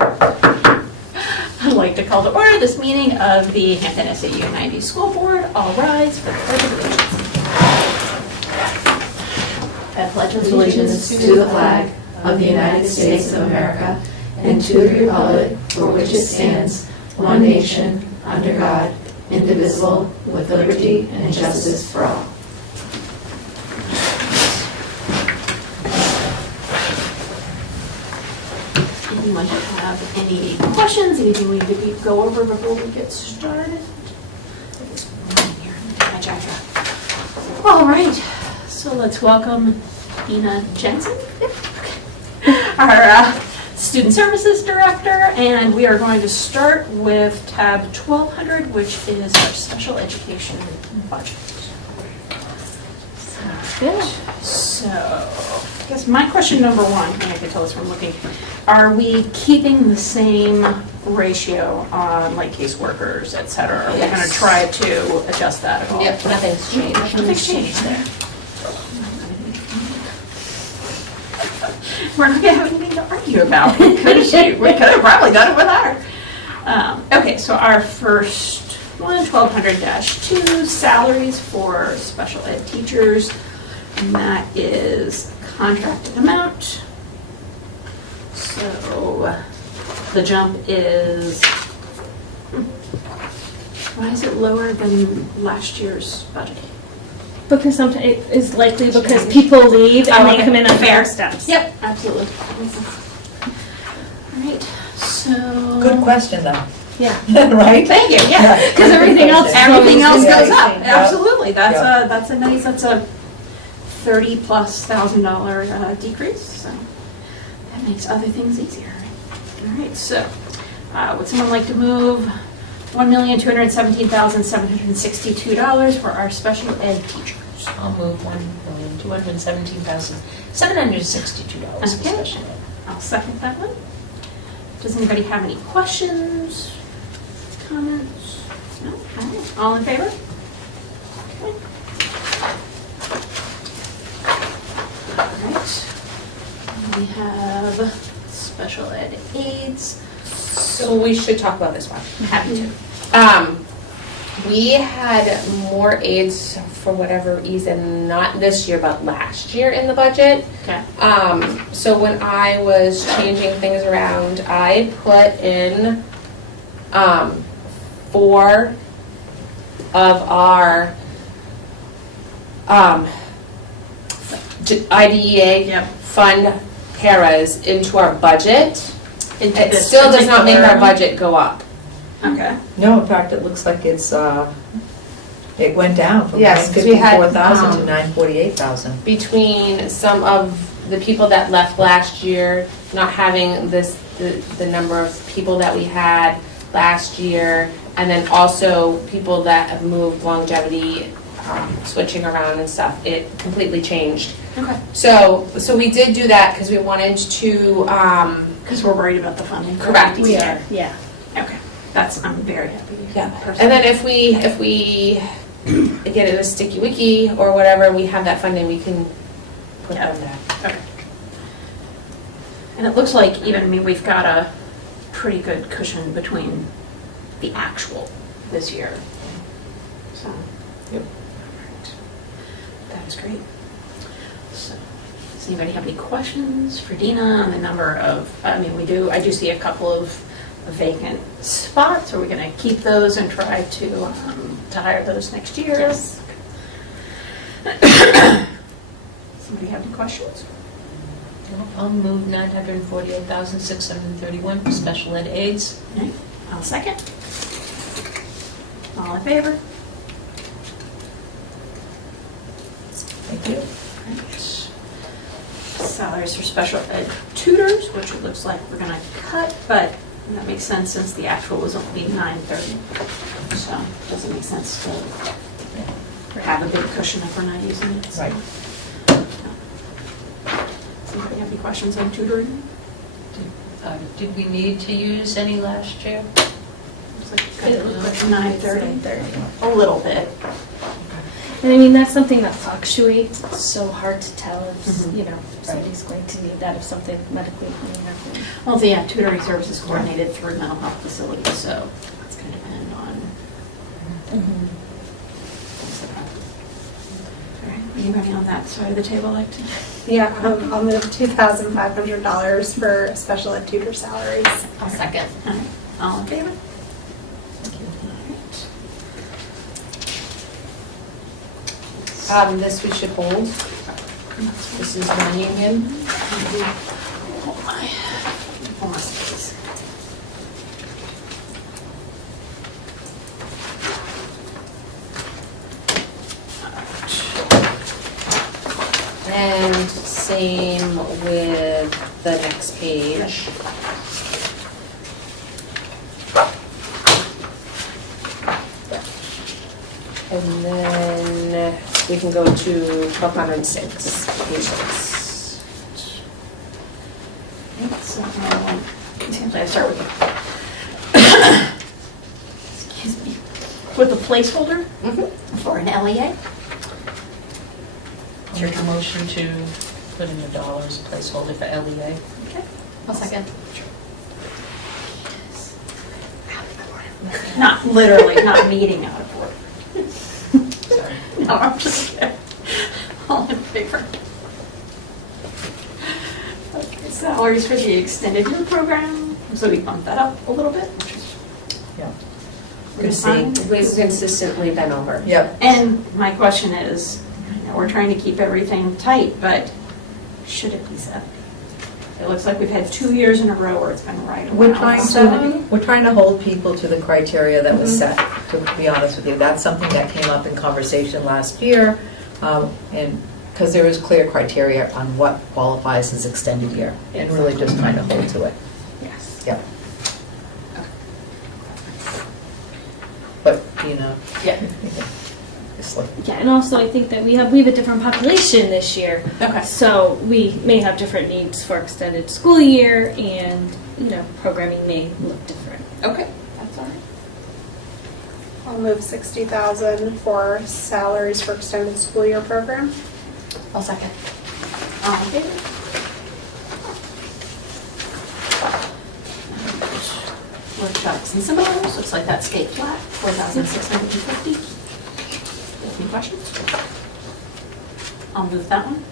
I'd like to call to order this meeting of the Hampton SAU90 School Board. All rise for the Pledge of Allegiance. I pledge allegiance to the flag of the United States of America and to the republic for which it stands, one nation, under God, indivisible, with liberty and justice for all. Anyone have any questions, anything we need to go over before we get started? All right, so let's welcome Dina Jensen, our Student Services Director, and we are going to start with tab 1200, which is our special education budget. Good. So, I guess my question number one, and I can tell this from looking, are we keeping the same ratio on like caseworkers, et cetera? Are we going to try to adjust that at all? Yep, nothing's changed. Nothing's changed there. We're not going to have anything to argue about because we could have probably done it with our. Okay, so our first one, 1200-2, salaries for special ed teachers. And that is contracted amount. So the jump is, why is it lower than last year's budget? Because sometimes it is likely because people leave and they come in on fair steps. Yep, absolutely. All right, so. Good question, though. Yeah. Right? Thank you, yeah. Because everything else Goes up, Yeah. absolutely. Yeah. That's a nice, that's a $30,000+ decrease, so that makes other things easier. All right, so would someone like to move $1,217,762 for our special ed teachers? I'll move $1,217,762 for special ed. I'll second that one. Does anybody have any questions, comments? No? All right. All in favor? Okay. All right. We have special ed aides. So we should talk about this one. Happy to. We had more aides for whatever reason, not this year, but last year in the budget. Okay. So when I was changing things around, I put in 4 of our IDEA fund paras into our budget. It still does not make our budget go up. Okay. No, in fact, it looks like it's, it went down from Yes, 'cause we had, 954,000 to 948,000. Between some of the people that left last year, not having the number of people that we had last year, and then also people that have moved, longevity, switching around and stuff, it completely changed. Okay. So we did do that because we wanted to, Because we're worried about the funding. Correct. We are, yeah. Okay. I'm very happy. yeah. And then if we get it a sticky wiki or whatever, we have that funding, we can put them there. Okay. And it looks like we've got a pretty good cushion between the actual this year. So. Yep. Alright. That is great. So, does anybody have any questions for Dina on the number of, I do see a couple of vacant spots. Are we going to keep those and try to hire those next year? Yes. Somebody have any questions? I'll move $948,631 for special ed aides. Okay. I'll second. All in favor? Thank you. Right. Salaries for special ed tutors, which it looks like we're going to cut, but that makes sense since the actual was only $930. So it doesn't make sense to have a big cushion if we're not using it. So. Right. Does anybody have any questions on tutoring? Did we need to use any last year? It looks like 930. A little bit. And I mean, that's something that fluctuates. It's so hard to tell if, Mhm. you know, somebody's going to need that if something medically may happen. Well, yeah, tutoring services coordinated through mental health facilities, so it's going to depend on things like that. All right, anybody on that side of the table like to? Yeah, I'll move $2,500 for special ed tutor salaries. I'll second. All right, all in favor? All right. This we should hold. This is non-union. Oh my. Oh my space. And same with the next page. And then we can go to 1206, page 6. So, seems like I start with, excuse me, with a placeholder for an LEA. Make a motion to put in the dollars placeholder for LEA. Okay. I'll second. Not literally, not meeting out of work. Sorry. No, I'm just kidding. All in favor? Okay, salaries for the extended year program, so we bumped that up a little bit, which is Yeah. pretty fine. We've consistently been over. Yep. And my question is, I know we're trying to keep everything tight, but should it be 70? It looks like we've had 2 years in a row where it's been right around We're trying 70. to hold people to the criteria that was set, to be honest with you. That's something that came up in conversation last year, and, because there is clear criteria on what qualifies as extended year, and really just trying to hold to it. Yes. Yep. But, you know. Yeah. It's like, Yeah, and also I think that we have a different population this year. Okay. So we may have different needs for extended school year and, you know, programming may look different. Okay, that's all right. I'll move $60,000 for salaries for extended school year program. I'll second. All in favor? Workshops and seminars, looks like that stayed flat, 4,650. Any questions? I'll move that one.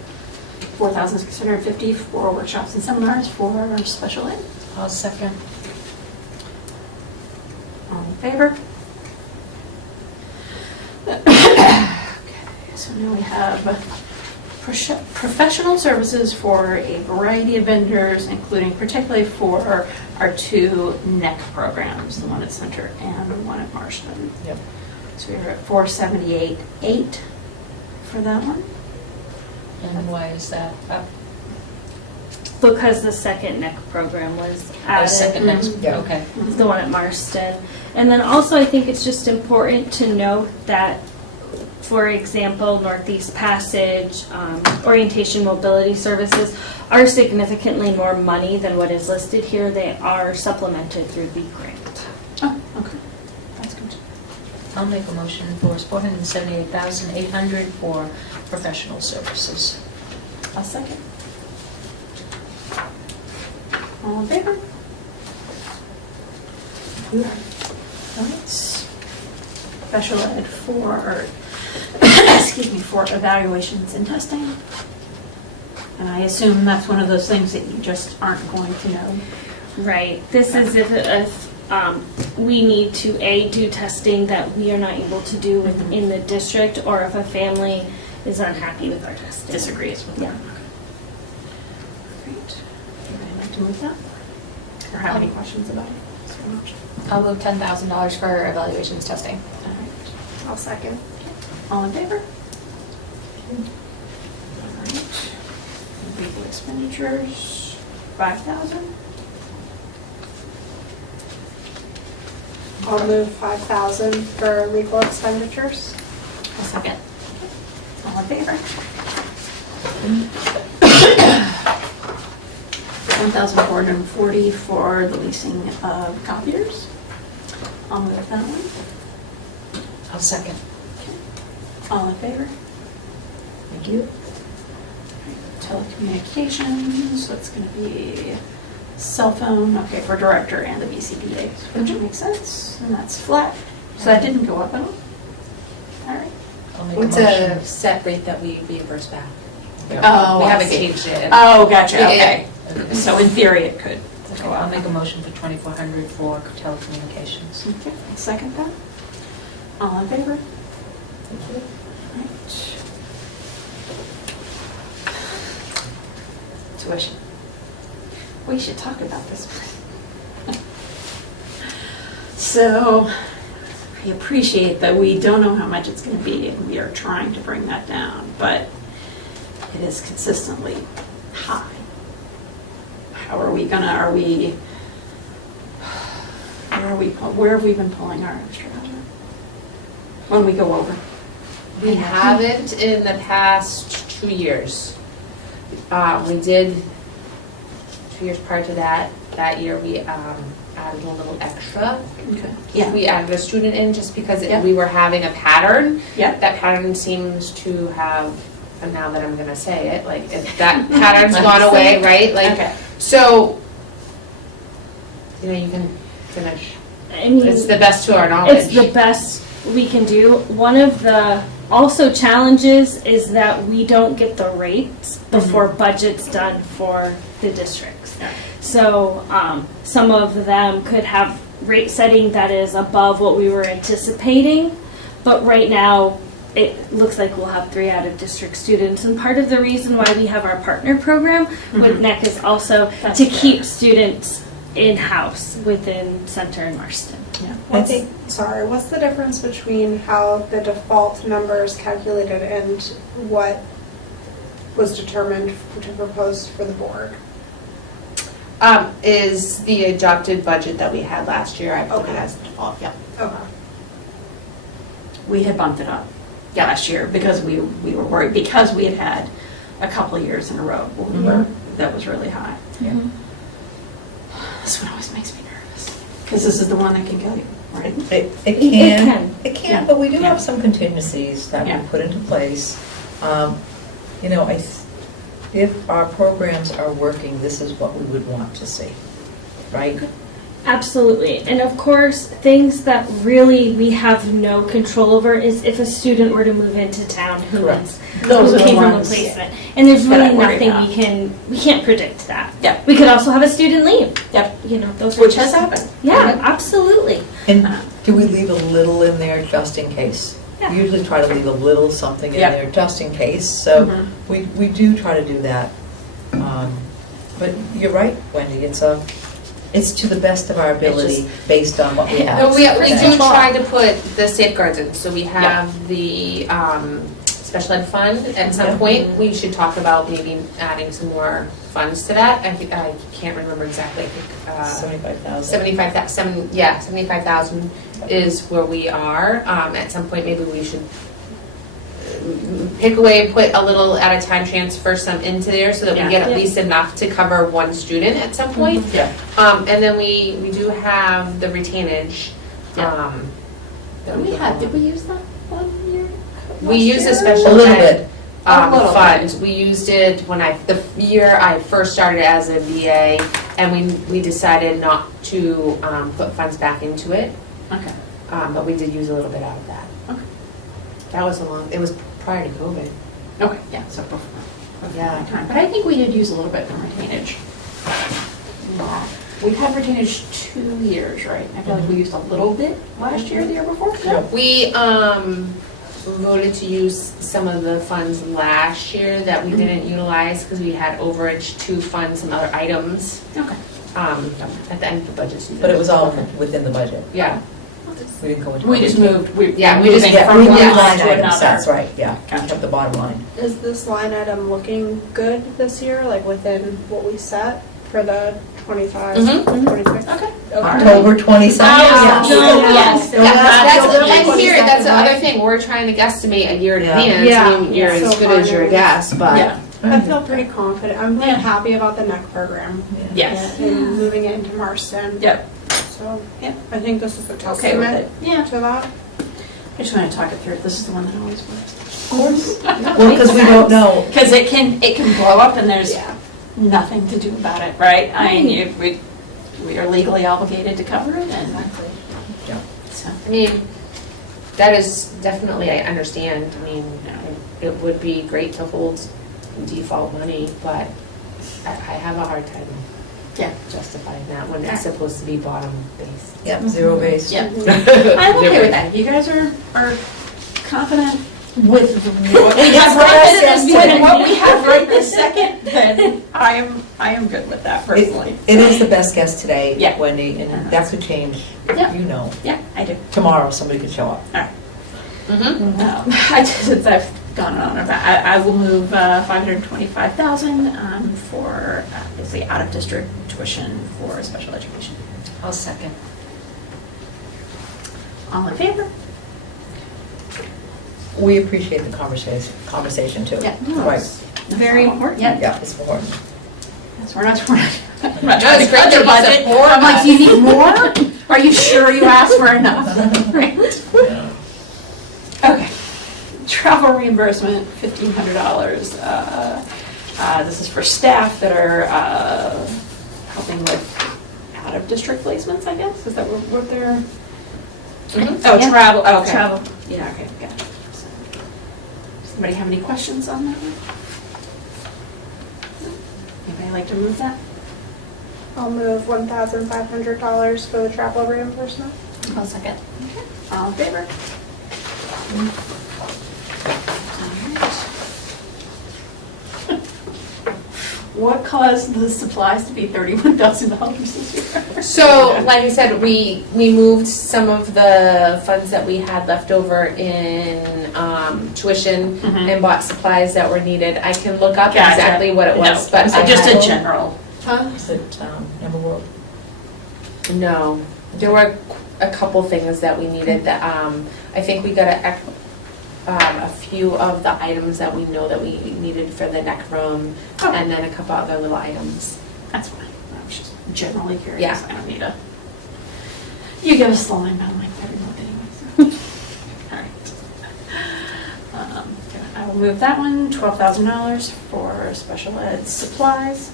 4,650 for workshops and seminars for special ed. I'll second. All in favor? Okay, so now we have professional services for a variety of vendors, including particularly for our 2 NEC programs, the one at Center and the one at Marston. yep. So we were at 478.8 for that one. And why is that up? Because the second NEC program was Oh, added. second next, Yeah. okay. The one at Marston. And then also I think it's just important to note that, for example, Northeast Passage, orientation mobility services are significantly more money than what is listed here. They are supplemented through the grant. Oh, okay. That's good. I'll make a motion for $478,800 for professional services. I'll second. All in favor? Alright. Special ed for, excuse me, for evaluations and testing. And I assume that's one of those things that you just aren't going to know. Right. This is if we need to, A, do testing that we are not able to do within the district, or if a family is unhappy with our testing. Disagrees with Yeah. that. Great. Anybody like to move that? Or have any questions about it? Is there an option? I'll move $10,000 for evaluations testing. All right. I'll second. All in favor? All right. Legal expenditures, 5,000. I'll move $5,000 for legal expenditures. A second. All in favor? 1,440 for the leasing of copiers. I'll move that one. I'll second. All in favor? Thank you. Telecommunications, that's gonna be cell phone, okay, for director and the BCBA, which makes sense, and that's flat. So that didn't go up at all? All right. I'll make a What's motion. a set rate that we reimburse back? Oh, We I haven't see. changed it. Oh, gotcha, Yeah. okay. So in theory, it could. Okay, I'll make a motion for 2,400 for telecommunications. Okay, I'll second that. All in favor? Right. Tuition. We should talk about this. So, I appreciate that we don't know how much it's going to be, and we are trying to bring that down, but it is consistently high. How are we gonna, where have we been pulling our extra out of? When we go over? We haven't in the past 2 years. We did 2 years prior to that. That year we added a little extra. Okay. Yeah. We added a student in just because Yeah. we were having a pattern. Yeah. That pattern seems to have, and now that I'm gonna say it, like that pattern's gone away, right? Like, Okay. so, you can finish. I mean, It's the best to our knowledge. it's the best we can do. One of the also challenges is that we don't get the rates before budget's done for the districts. Yeah. So some of them could have rate setting that is above what we were anticipating, but right now it looks like we'll have 3 out-of-district students. And part of the reason why we have our partner program with NEC is also That's to fair. keep students in-house within Center and Marston. What's the difference between how the default number is calculated and what was determined to propose for the board? Is the adopted budget that we had last year, I put it Okay. as default, yeah. Okay. We had bumped it up last year because we were worried, because we had had a couple of years in a row where we were, that was really high. Mhm. This one always makes me nervous, because this is the one that can kill you, right? It It can, can. it Yeah. can, but we do Yeah. have some contingencies that we Yeah. put into place. You know, if our programs are working, this is what we would want to see, right? Absolutely. And of course, things that really we have no control over is if a student were to move into town who Correct. is Those who are the came from a ones placement. And there's that I really worry nothing about. we can't predict that. Yeah. We could also have a student leave. Yep. You know, those are Which just- has happened. Yeah, absolutely. And Uh-huh. do we leave a little in there just in case? Yeah. Usually try to leave a little something in Yeah. there just in case, so Mhm. we do try to do that. But you're right, Wendy, it's to the best of our ability based on what we have. No, we do today. try to put the safeguards in, so we have the special ed fund. At Yeah. some point, we should talk about maybe adding some more funds to that. I can't remember exactly, I think, 75,000. 75,000 is where we are. At some point, maybe we should pick away and put a little at a time, transfer some into there so that we Yeah. get at Yeah. least enough to cover one student at some point. Yeah. And then we do have the retainage. Yeah. That Did we use that one year? We used a A special little ed, bit. A little fund. We used it when the year I first started as a VA, and we decided not to put funds back into it, Okay. but we did use a little bit out of that. Okay. That was it was prior to COVID. Okay, yeah, so before Yeah. my time. But I think we did use a little bit from retainage. We've had retainage 2 years, right? I feel like we used a little bit last year, the year before. Yeah. We voted to use some of the funds last year that we didn't utilize because we had overage to fund some other items Okay. at the end of the budget season. But it was all within the budget. Yeah. We didn't go into. We just moved, we just moving Yeah, from we one moved line line to items, another. that's right, yeah. Gotcha. Kept the bottom line. Is this line item looking good this year, like within what we set for the 25, Mhm. 26? Okay. October 22nd? Yes. Yes. And here, that's the other thing, we're trying to guesstimate a year in Yeah. advance. Yeah. I mean, you're Yeah. as So good as your hard. guess, but. Yeah. I feel pretty confident. I'm really Yeah. happy about the NEC program Yes. and moving it into Marston. Yep. So Yep. I think this is a Okay with testament it. Yeah. to that. I just want to talk it through. This is the one that always works. Of course. Well, because we don't know. Because it can blow up and there's Yeah. nothing to do about it, right? I mean, we are legally obligated to cover it, and Exactly. so. I mean, that is definitely, I understand. I mean, it would be great to hold default money, but I have a hard time Yeah. justifying that when it's supposed to be bottom based. Yep, zero base. Yeah. I'm okay with that. You guys are confident with what we have right this second, then I am good with that personally. It is the best guess today, Yeah. Wendy, and that could change, Yeah. you know. Yeah, I do. Tomorrow, somebody could show up. Mm-hmm. I've gone on about, I will move 525,000 for basically out-of-district tuition for special education. I'll second. All in favor? We appreciate the conversation too. Yeah. Right. Very important. Yeah. Yeah, it's important. Yes, we're not trying it's to great cut your that you budget. support I'm like, us. do you need more? Are you sure you asked for enough? Right. Okay. Travel reimbursement, $1,500. This is for staff that are helping with out-of-district placements, I guess? Is that what they're? Mhm. Oh, Yeah. travel, okay. Travel. Yeah, okay, got it. So, does anybody have any questions on that one? Anybody like to move that? I'll move $1,500 for the travel reimbursement. I'll second. All in favor? All right. What caused the supplies to be $31,000 this year? So, like I said, we moved some of the funds that we had left over in tuition Mhm. and bought supplies that were needed. I can look up Gotcha. exactly what it was, No, but I just had- a general. Huh? Is it Never World? No, there were a couple things that we needed that, I think we got a few of the items that we know that we needed for the neck room, Oh. and then a couple other little items. That's fine. I was just generally curious. Yeah. I don't need a, you give us the line, but I'm like, every month anyway, so. All right. I will move that one, $12,000 for special ed supplies.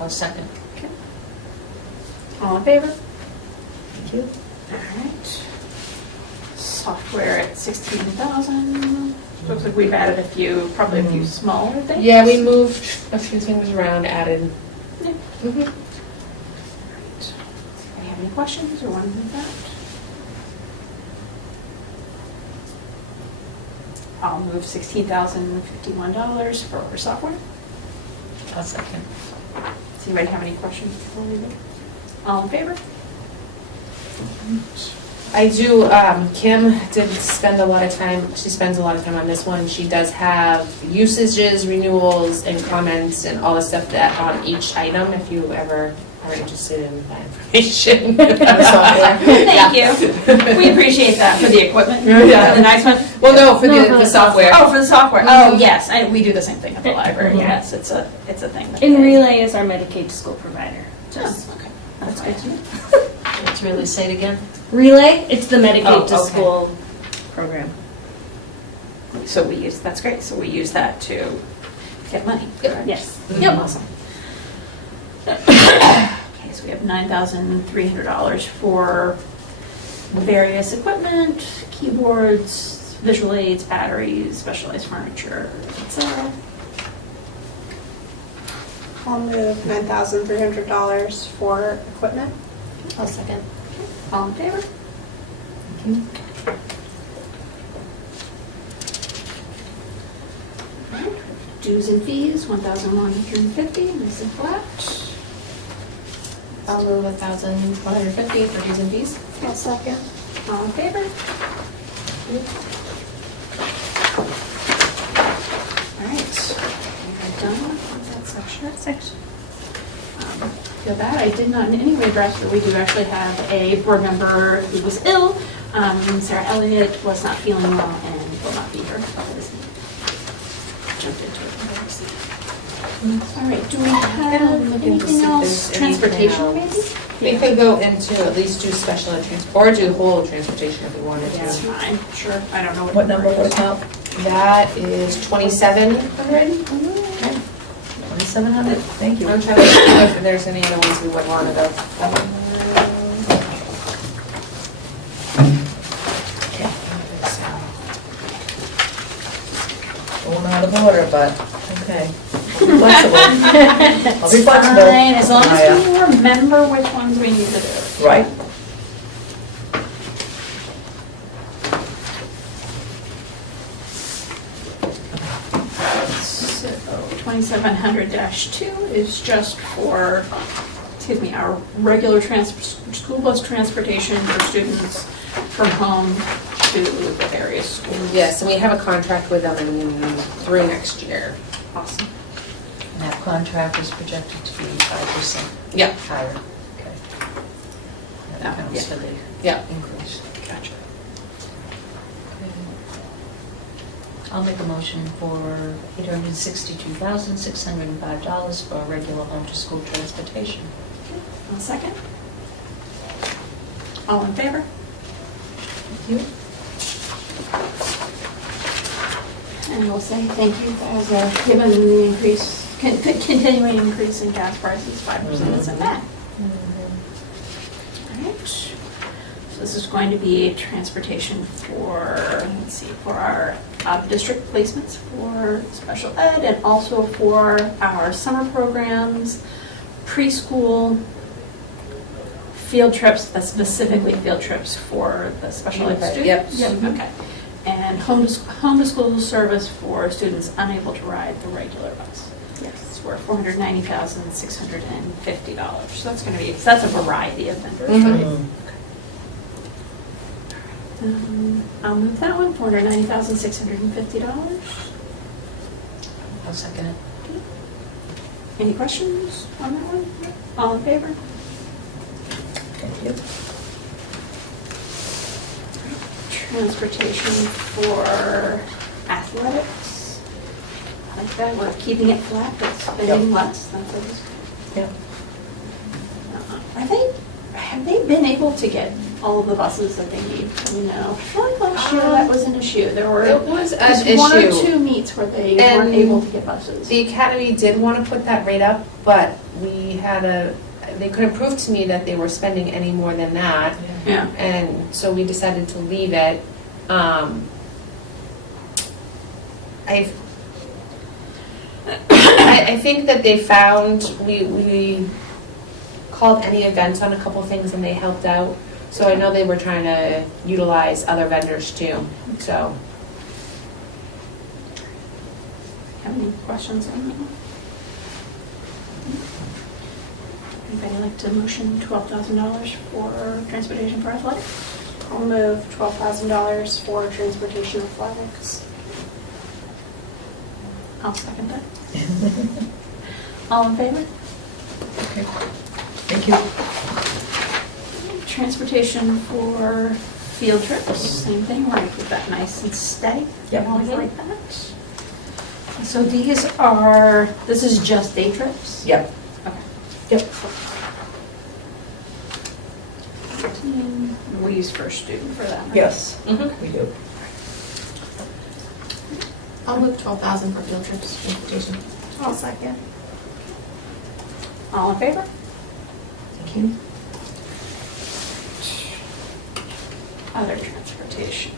I'll second. Okay. All in favor? Thank you. All right. Software at 16,000. Looks like we've added a few, probably a few smaller things. Yeah, we moved a few things around, added. Yeah. Mhm. Anybody have any questions or want to move that? I'll move $16,051 for software. I'll second. Does anybody have any questions before we move? All in favor? I do, Kim did spend a lot of time, she spends a lot of time on this one. She does have usages, renewals, and comments, and all the stuff that on each item, if you ever are interested in that information. Thank you. We appreciate that for the equipment. Yeah. The nice one. Well, no, for No, the for the software. Oh, for the software. Mhm. Oh, yes, we do the same thing at the library. Yeah. Yes, it's a thing. that And they- Relay is our Medicaid school provider. Just Oh, okay. That's good to know. Let's really say it again. Relay, it's the Medicaid Oh, to okay. school program. So we use, that's great, so we use that to get money. correct? Yes. Yep. Awesome. Okay, so we have $9,300 for various equipment, keyboards, visual aids, batteries, specialized furniture, etc. I'll move $9,300 for equipment. I'll second. All in favor? Alright, dues and fees, $1,150, nice and flat. I'll move 1,150 for dues and fees. I'll second. All in favor? All right, we're done with that section. Feel bad, I did not in any way address that we do actually have a board member who was ill. Sarah Elliott was not feeling well and will not be here for this meeting. Jumped into it. All right, do we have looking to see anything if else? there's anything Transportation else. maybe? We could go into at least do special ed or do whole transportation if we wanted That's to. fine, sure, I don't know What number for account? That is 2,700. 2,700, thank you. I'm trying to see if there's any other ones we would want to go. Going out of order, but, okay. I'll be flexible. I'll be flexible. Fine, as long Maya. as we remember which ones we need to do. Right. So 2700-2 is just for, our regular school bus transportation for students from home to the various schools. Yes, and we have a contract with them through next year. Awesome. And that contract is projected to be 5% Yeah. higher. Okay. That Yeah. accounts for the Yeah. increase. Gotcha. I'll make a motion for $862,605 for regular home-to-school transportation. One second. All in favor? Thank you. And we'll say thank you as given the increase, continuing increase in gas prices, 5% isn't bad. All right. So this is going to be transportation for, let's see, for our out-of-district placements for special ed and also for our summer programs, preschool, field trips, specifically field trips for the special ed Okay, students. yep. Okay. And home to school service for students unable to ride the regular bus. Yes. We're $490,650. So that's going to be, that's a variety of vendors, right? Mhm. I'll move that one, $490,650. I'll second it. Any questions on that one? All in favor? Thank you. Transportation for athletics. I like that, we're keeping it flat, but spending less, that's always Yeah. good. Have they been able to get all of the buses that they need? You know, I feel like last year that was an issue. There were It was an just one or issue. two meets where they And weren't able to get buses. The academy did want to put that rate up, but they couldn't prove to me that they were spending any more than that. Yeah. And so we decided to leave it. I think that they found, we called any events on a couple things and they helped out. So I know they were trying to utilize other vendors too, so. Have any questions on that one? Anybody like to motion $12,000 for transportation for athletics? I'll move $12,000 for transportation athletics. I'll second that. All in favor? Okay. Thank you. Transportation for field trips, same thing, we're gonna keep that nice and steady. Yep. Always like that. So these are, this is just day trips? Yep. Okay. Yep. We use first student for that, right? Yes, Mhm. we do. I'll move 12,000 for field trips, transportation. I'll second. All in favor? Thank you. Other transportation,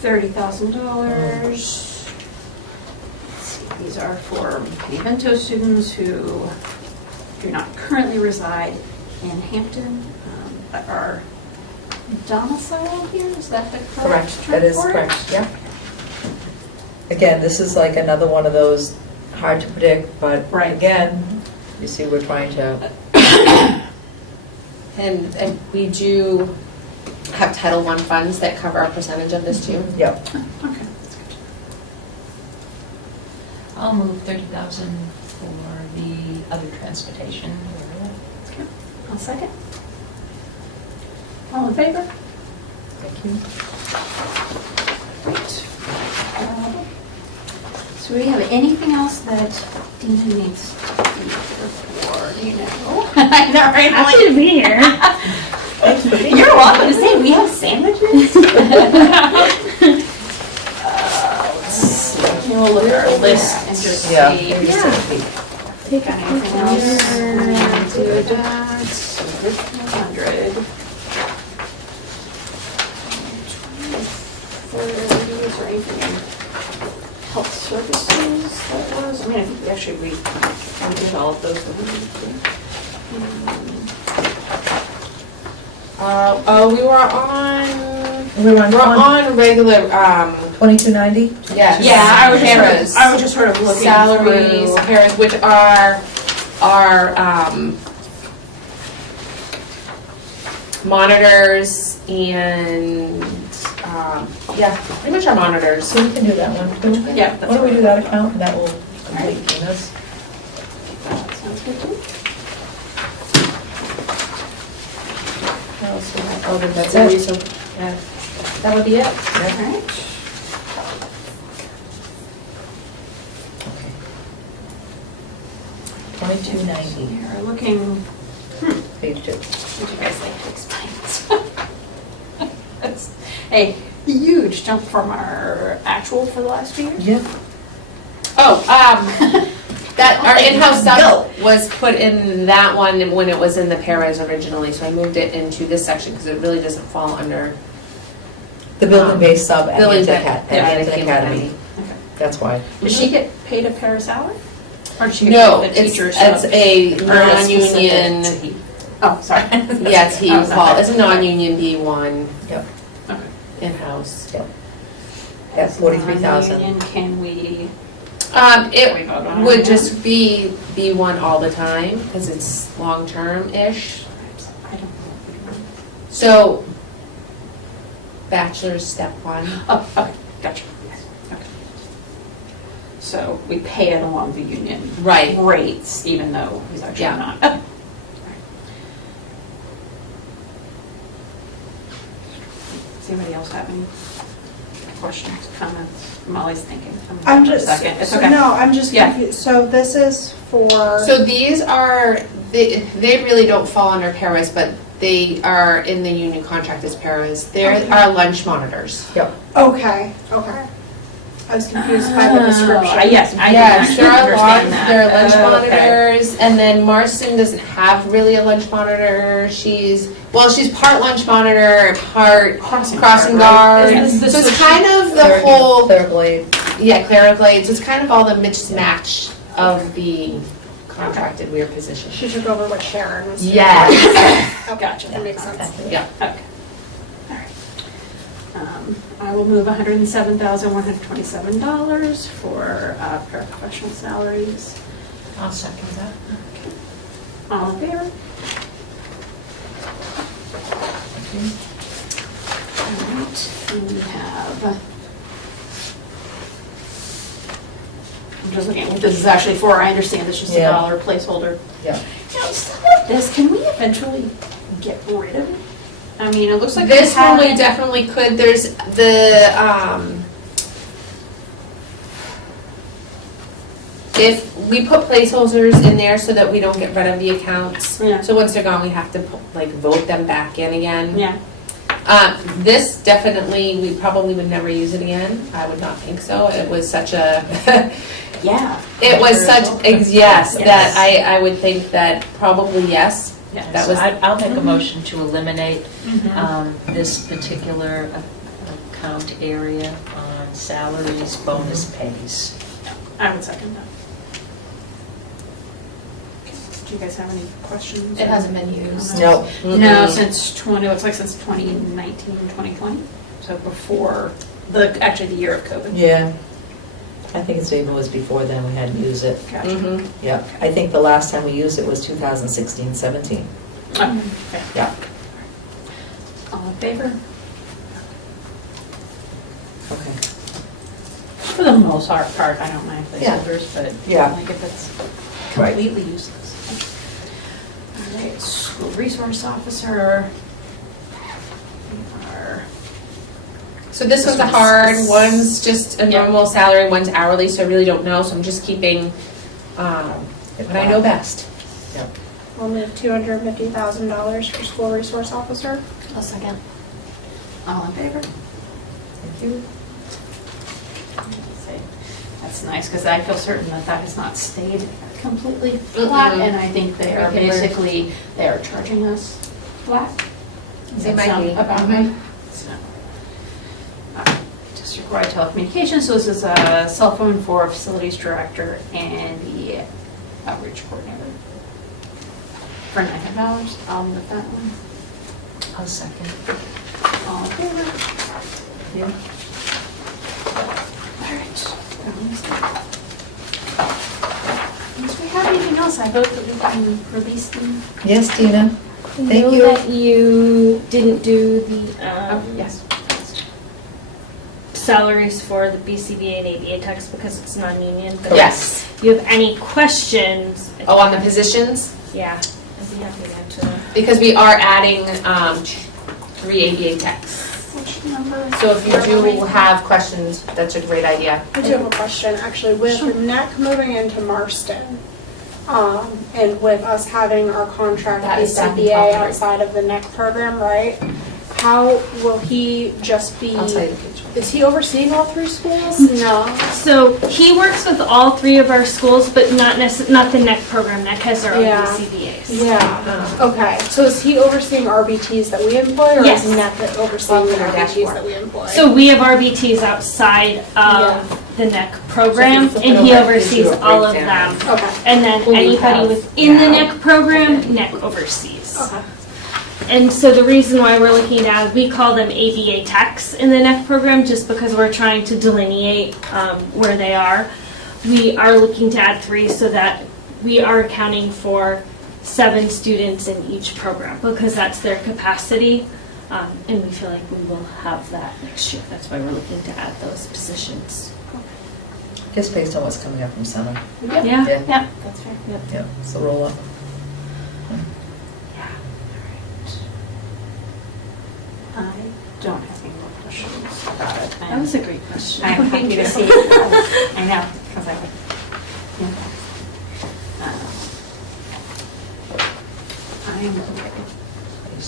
$30,000. These are for Benito students who do not currently reside in Hampton, but are domiciled here, is that the correct Correct, term that is for it? correct, yeah. Again, this is like another one of those hard to predict, but Right. again, you see, we're trying to, And we do have Title I funds that cover a percentage of this too. yep. Okay, that's good. I'll move 30,000 for the other transportation. Okay. I'll second. All in favor? Thank you. Great. So do we have anything else that Dina needs to be here for, do you know? I know, right? Happy to be here. You're welcome to stay. We have sandwiches. Let's see. We'll look at our list and just see. Yeah. Take Got anything else? Do that. 1,500. 23rd, is there anything in health services that was? I mean, I think we actually, we did all of those. But we didn't do. We were on, We're we're on regular, 2290? yes. Yeah, Paras. I was just sort of looking Salaries, through. paras, which are monitors and, yeah, pretty much our monitors. So we can do that one too? Yeah. Why don't we do that account, and that will complete Gina's. That sounds good too. What else do we have? Oh, there's That's the it. reason- yeah. That would be it. All right. Okay. 2290, We're looking, page 2. would you guys like to explain this? It's a huge jump from our actual for the last few years. Yeah. Oh, that, our in-house stuff was put in that one when it was in the paras originally, so I moved it into this section because it really doesn't fall under The building-based sub at Building Hampton Academy. Academy. Okay. That's why. Does she get paid a pair salary? Or does she No, get paid a it's, teacher's? it's a or non-union, specific- Oh, sorry. yeah, it's Oh, it's not well, that. it's a non-union B1 Yep. Okay. in-house. At 43,000. Non-union, can we? It we vote on would it? just be B1 all the time, because it's long-term-ish. I don't know. So, bachelor's step 1. Oh, okay, gotcha. Yes, okay. So we pay it along the union Right. rates, even though he's actually Yeah. not. Okay. Does anybody else have any questions, comments? Molly's thinking. I'm For a just, second. It's so okay. no, I'm just Yeah. confused. So this is for, So these are, they really don't fall under paras, but they are in the union contract as paras. They're Okay. our lunch monitors. okay. I was confused by the description. Yes, I Yes, can there are actually lots, understand that. there are lunch Oh, okay. monitors, and then Marston doesn't have really a lunch monitor. She's part lunch monitor, part crossing guard. Right? Is this So it's the- kind of the whole, Clerical aid. yeah, clerical aid, so it's kind of all the mismatch of the contracted weird position. She took over what Sharon was doing. Yes. Okay, Gotcha. that makes sense. Yeah. Okay. All right. I will move $107,127 for paraprofessional salaries. I'll second that. All in favor? All right, and we have, I'm just looking, this is actually for, I understand this is just a Yeah. dollar placeholder. Yeah. Now, stuff like this, can we eventually get rid of it? I mean, it looks like. This one we haven't- definitely could, there's the, if we put placeholders in there so that we don't get rid of the accounts. Yeah. So once they're gone, we have to vote them back in again. Yeah, This definitely, we probably would never use it again. I would not think so. It was such a, yeah. it was such, yes, Yes. that I would think that probably yes. That So was, I'll make a motion to eliminate Mhm. this particular account area on salaries, bonus pays. I would second that. Do you guys have any questions? it hasn't been used. No. No, since 20, looks like since 2019, 2020, so before actually the year of COVID. Yeah. I think it's even was before then, we hadn't used it. Gotcha. Mhm. Yeah. I think the last time we used it was 2016-17. Okay. Yeah. All in favor? Okay. For the most part, I don't mind Yeah. placeholders, but Yeah. like if it's Right. completely useless. All right, school resource officer. Our- So this one's a hard, one's just a Yeah. normal salary, one's hourly, so I really don't know, so I'm just keeping what I know best. I'll move $250,000 for school resource officer. I'll second. All in favor? Thank you. That's nice, because I feel certain that that has not stayed completely flat, and I think they are Okay, we're- basically, they are charging us flat. Does They that might sound be. about right? So, district-wide telecommunications, so this is a cell phone for facilities director and the outreach coordinator. For $900, I'll move that one. I'll second. All in favor? Yeah. All right. Unless we have anything else, I vote that we can release them. Yes, Dina? I Thank know you. that you didn't do the Yes. salaries for the BCBA and ABA techs because it's non-union. But Yes. if you have any questions, Oh, on the positions? yeah, I'd be happy to answer them. Because we are adding 3 ABA techs. Which number? So if you do have questions, that's a great idea. I do have a question, actually, with Sure. NEC moving into Marston, and with us having our contract That with is back in BCBA top, right? outside of the NEC program, right? How will he just be, I'll tell you the picture. is he overseeing all 3 schools? No. So he works with all 3 of our schools, but not the NEC program. NEC has their own Yeah. BCBAs. Yeah, okay, so is he overseeing RBTs that we employ, or Yes. is NEC overseeing the On their RBTs dashboard. that we employ? So we have RBTs outside of the NEC program, So if and you he flip it over, it oversees gives you a all of breakdown. them. Okay, And then Who we anybody have within the now. NEC program, NEC oversees. okay. And so the reason why we're looking at, we call them ABA techs in the NEC program, just because we're trying to delineate where they are. We are looking to add 3 so that we are accounting for 7 students in each program, because that's their capacity. And we feel like we will have that next year. That's why we're looking to add those positions. Just based on what's coming up from center. Yeah. Yeah, Yeah, that's fair. yeah, so roll up. I don't have any more questions about it. That was a great question. I'm happy to see it. I know, because I would. I'm okay.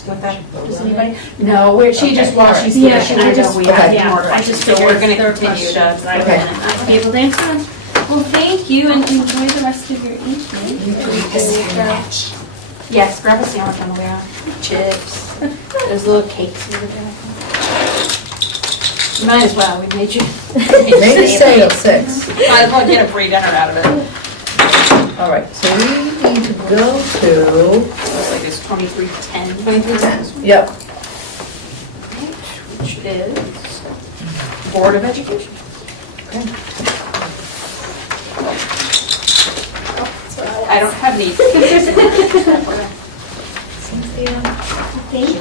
With that, does anybody? No, she just, while she's here, she I wanted to know just, if we had Okay. more I questions. just So figured we're going to there were continue to. questions. I Okay. wouldn't be able to answer them. Well, thank you, and enjoy the rest of your evening. Yes, grab a sandwich on the way out. Chips. There's little cakes over there. You might as well, we made you. Maybe stay at 6. Might as well get a free dinner out of it. All right, so we need to go to, Looks like it's 2310. 2310. Yep. Which is Board of Education. I don't have any.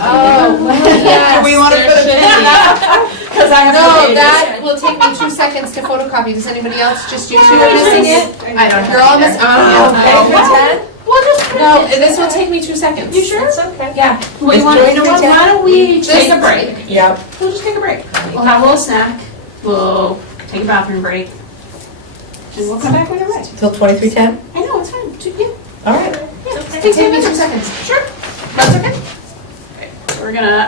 Oh, yes. Do we want to put it in now? Because I have. No, that will take me 2 seconds to photocopy. Does anybody else? Just you 2 are missing it? I don't. You're all missing. Okay. We'll just. No, this will take me 2 seconds. You sure? It's okay. Yeah. We want, you know what, why don't we Just take a break? Yep. We'll just take a break. We'll have a little snack, we'll take a bathroom break, and we'll come back when you're ready. Till 2310? I know, it's fine, yeah, All right. yeah. Take me 2 seconds. Sure, that's okay. Okay, we're gonna,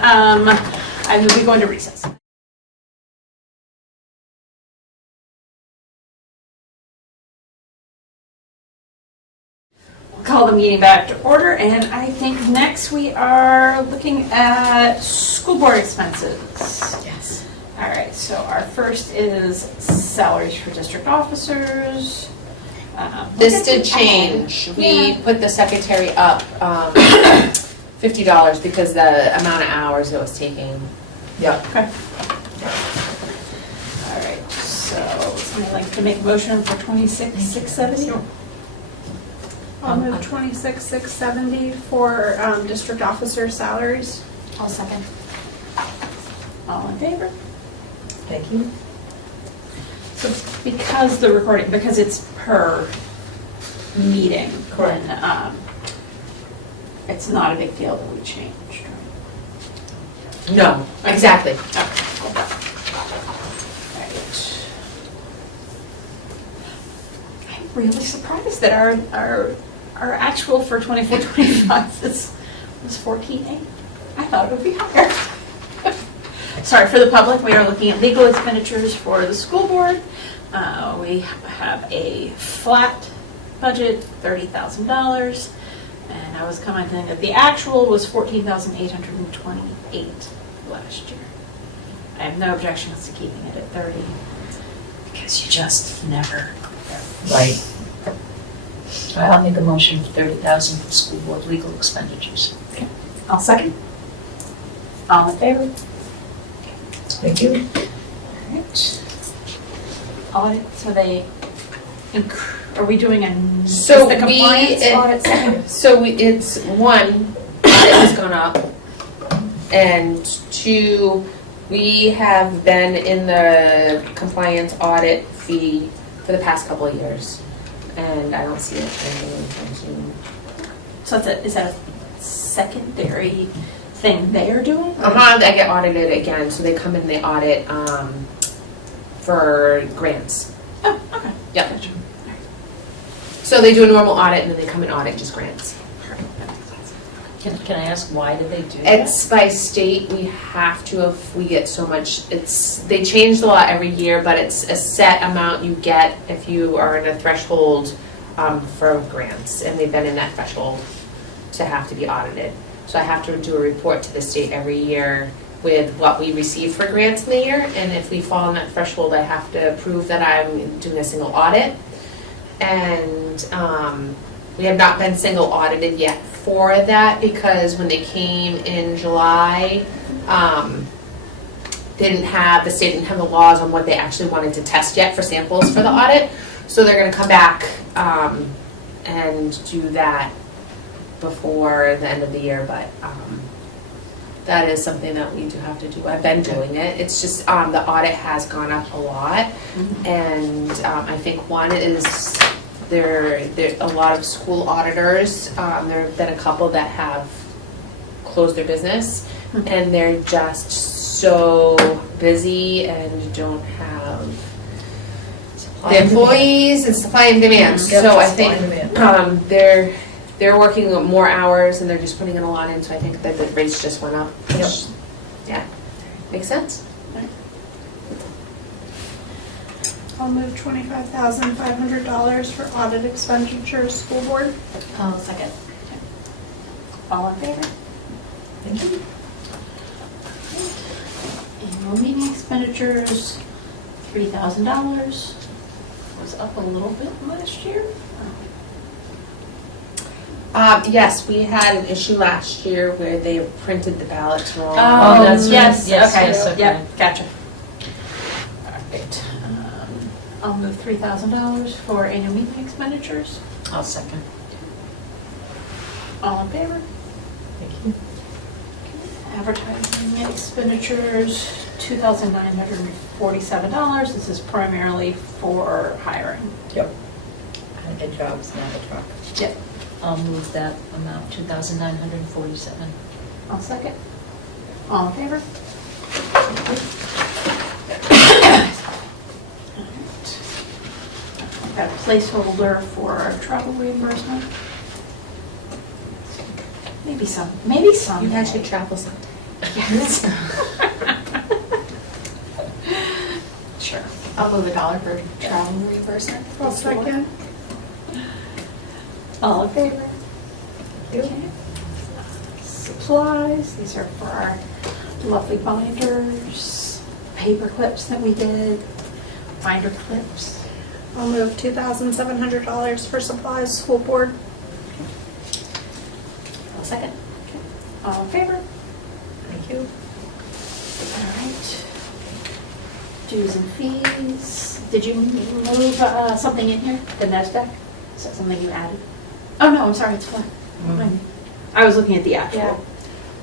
I will be going to recess. Call the meeting back to order, and I think next we are looking at school board expenses. Yes. All right, so our first is salaries for district officers. This did change. We Yeah. put the secretary up $50 because the amount of hours it was taking. Yep. Okay. All right, so somebody like to make a motion for 26,670? I'll move 26,670 for district officer salaries. I'll second. All in favor? Thank you. So because the recording, because it's per meeting, Correct. then it's not a big deal that we changed, right? No, exactly. Okay, cool. Right. I'm really surprised that our our actual for 24-25 was 14.8. I thought it would be higher. Sorry, for the public, we are looking at legal expenditures for the school board. We have a flat budget, $30,000, and I was commenting that the actual was $14,828 last year. I have no objections to keeping it at 30, because you just never know. Right. I'll make a motion for 30,000 for school board legal expenditures. I'll second. All in favor? Thank you. Alright. Audit, so they, are we doing a, So is the compliance audit second? So it's one, audit has gone up, and two, we have been in the compliance audit fee for the past couple of years, and I don't see it changing anytime soon. So is that a secondary thing they're doing? I get audited again, so they come in, they audit for grants. Oh, okay. Yep. Gotcha. So they do a normal audit and then they come and audit just grants. Perfect. That makes sense. Can I ask, why do they do that? It's by state, we have to if we get so much, they change the law every year, but it's a set amount you get if you are in a threshold for grants, and they've been in that threshold to have to be audited. So I have to do a report to the state every year with what we receive for grants in the year, and if we fall in that threshold, I have to prove that I'm doing a single audit. And we have not been single audited yet for that, because when they came in July, the state didn't have the laws on what they actually wanted to test yet for samples for the audit. So they're gonna come back and do that before the end of the year, but that is something that we do have to do. I've been doing it. It's just the audit has gone up a lot, and I think one is there a lot of school auditors. There have been a couple that have closed their business, and they're just so busy and don't have the employees and supply and demand. Yep, So I supply think and demand. they're working more hours and they're just putting in a lot in, so I think that the rates just went up. Yep. Yeah, makes sense. I'll move $25,500 for audit expenditures, school board. I'll second. All in favor? Thank you. Annual meeting expenditures, $3,000. Was up a little bit last year. Yes, we had an issue last year where they printed the ballots wrong. Oh, that's right. yes, Yes, okay, yes, okay. Yep, gotcha. Alright, I'll move $3,000 for annual meeting expenditures. I'll second. All in favor? Thank you. Advertising expenditures, $2,947. This is primarily for hiring. Yep. And the jobs, not the truck. Yep. I'll move that amount, 2,947. I'll second. All in favor? Alright. Got a placeholder for travel reimbursement. Maybe some. You guys should travel sometime. Yes. Sure. I'll move $1 for travel reimbursement. I'll second. All in favor? Yep. Okay. Supplies, these are for our lovely binders, paper clips that we did, binder clips. I'll move $2,700 for supplies, school board. I'll second. Okay. All in favor? Thank you. All right. Dues and fees. Did you move something in here? The NASDAQ? Is that something you added? Oh, no, I'm sorry, it's flat. I was looking at the actual.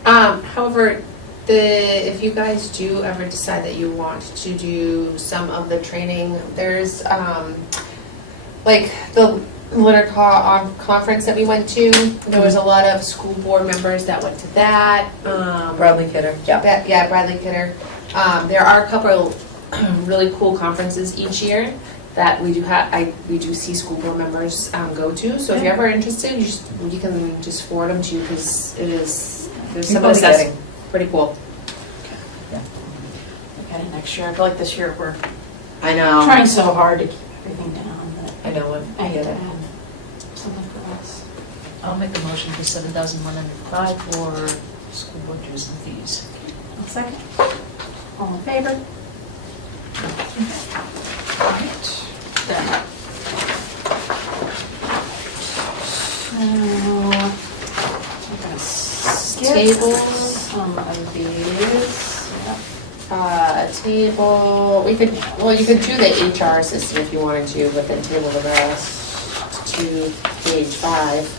However, if you guys do ever decide that you want to do some of the training, there's like the Winter Conference that we went to. There was a lot of school board members that went to that. Bradley Kidder. Yep. Yeah, Bradley Kidder. There are a couple really cool conferences each year, that we do see school board members go to. So if you're ever interested, you can just forward them to you because there's some of this that's pretty cool. Okay, next year, I feel like this year we're I know. trying so hard to keep everything down, but I know, I I get get to it. add something for us. I'll make a motion for 7,105 for school board dues and fees. I'll second. All in favor? Alright, then. So, I'm gonna skip Table. some of these. Yep. Table, you could do the HR assistant if you wanted to, but then table the rest to page 5.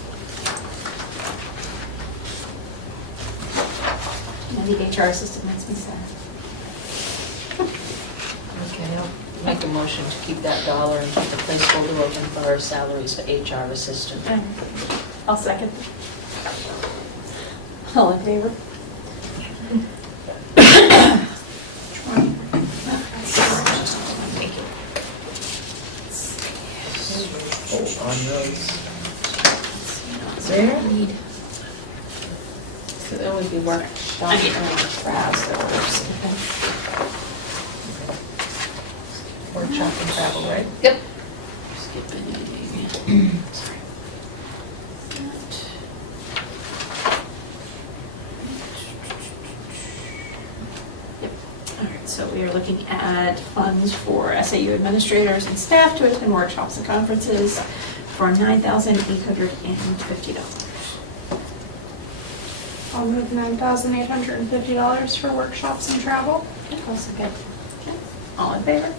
And the HR assistant makes me sad. Okay, I'll make a motion to keep that dollar and keep the placeholder open for our salaries for HR assistant. I'll second. All in favor? Thank you. On those. There? So that would be workshop. I need traps that we're skipping. Workshop and travel, right? Yep. Skipping. Sorry. Yep. All right, so we are looking at funds for SAU administrators and staff to attend workshops and conferences for $9,850. I'll move $9,850 for workshops and travel. I'll second. Okay. All in favor?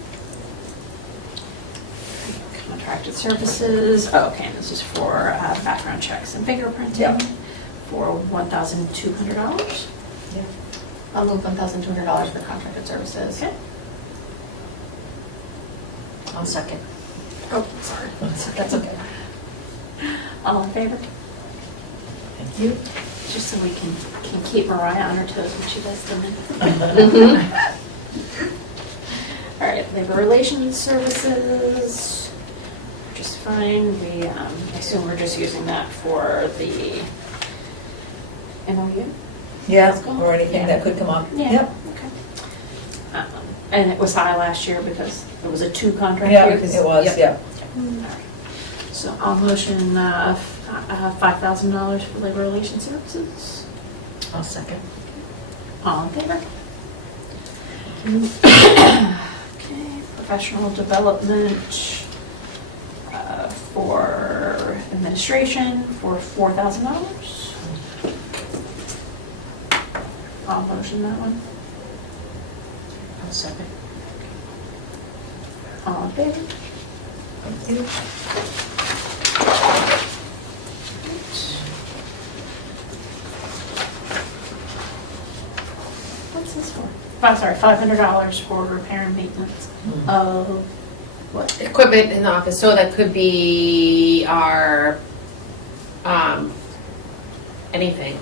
Contracted services, oh, okay, this is for background checks and fingerprinting Yep. for $1,200. I'll move $1,200 for contracted services. Okay. I'll second. Oh, sorry. That's okay. All in favor? Thank you. Just so we can keep Mariah on her toes when she does them. All right, labor relations services, just fine. We assume we're just using that for the MOU? Yeah, Cool. or anything Yeah. that could come up. Yeah. Yep. Okay. And it was high last year because it was a 2-contract Yeah, year? it was, Yep. yeah. Alright. So I'll motion $5,000 for labor relations services. I'll second. All in favor? Okay, professional development for administration for $4,000. I'll motion that one. I'll second. All in favor? Thank you. What's this for? Oh, sorry, $500 for repair and maintenance of what? Equipment in the office, so that could be our, anything.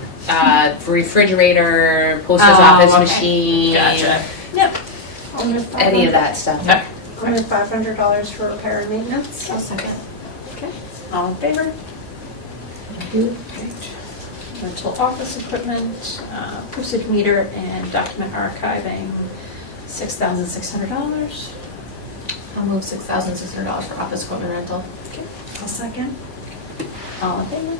Refrigerator, post office okay. machine. Gotcha. Yep. I'll move Any of that stuff. Okay. I'll move $500 for repair and maintenance. I'll second. Okay. All in favor? Thank you. Great. Rental office equipment, postage meter, and document archiving, $6,600. I'll move $6,600 for office equipment rental. Okay. I'll second. All in favor?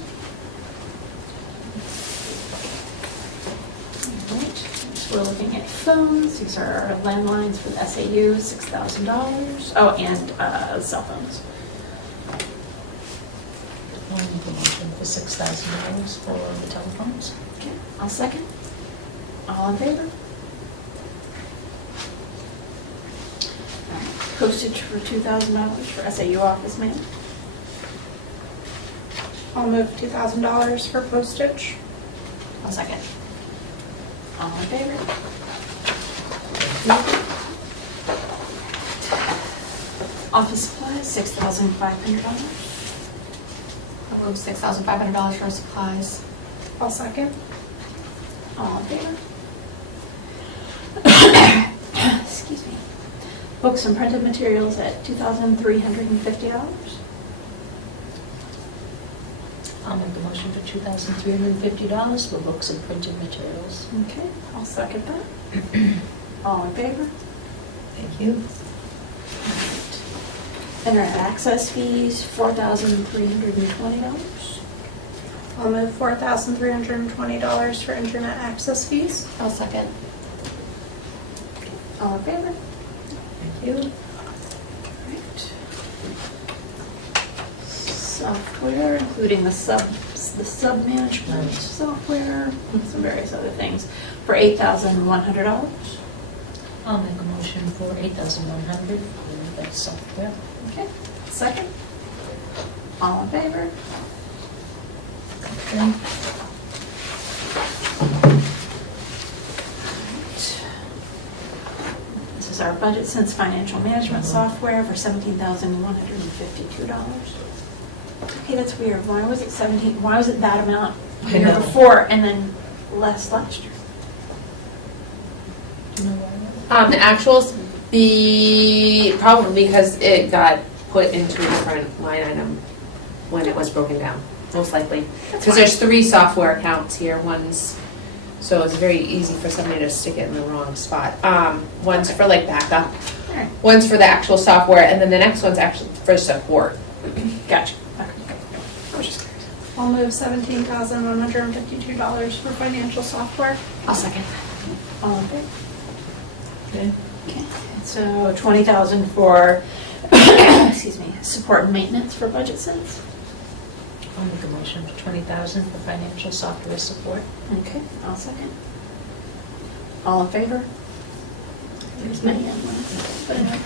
All right. So we're looking at phones. These are our landlines for the SAU, $6,000. Oh, and cell phones. I'll make a motion for $6,000 for the telephones. Okay. I'll second. All in favor? All right. Postage for $2,000 for SAU office man. I'll move $2,000 for postage. I'll second. All in favor? Office supplies, $6,500. I'll move $6,500 for supplies. I'll second. All in favor? Excuse me. Books and printed materials at $2,350. I'll make a motion for $2,350 for books and printed materials. Okay, I'll second that. All in favor? Thank you. Internet access fees, $4,320. I'll move $4,320 for internet access fees. I'll second. All in favor? Thank you. Right. Software, including the sub-management software, and some various other things, for $8,100. I'll make a motion for $8,100 for that software. Okay, second. All in favor? Okay. This is our budget sense financial management software for $17,152. Okay, that's weird. Why was it 17, why was it that amount the I year know. before and then less last year? Do you know why? The actuals, probably because it got put into a different line item when it was broken down, most likely. Because there's 3 software accounts here, so it's very easy for somebody to stick it in the wrong spot. One's for like backup, All right, one's for the actual software, and then the next one's actually for support. gotcha. Okay. I was just curious. I'll move $17,152 for financial software. I'll second. All in favor? Okay. Okay, so $20,000 for, excuse me, support and maintenance for budget sense. I'll make a motion for $20,000 for financial software support. Okay, I'll second. All in favor? There's many of them. But anyway.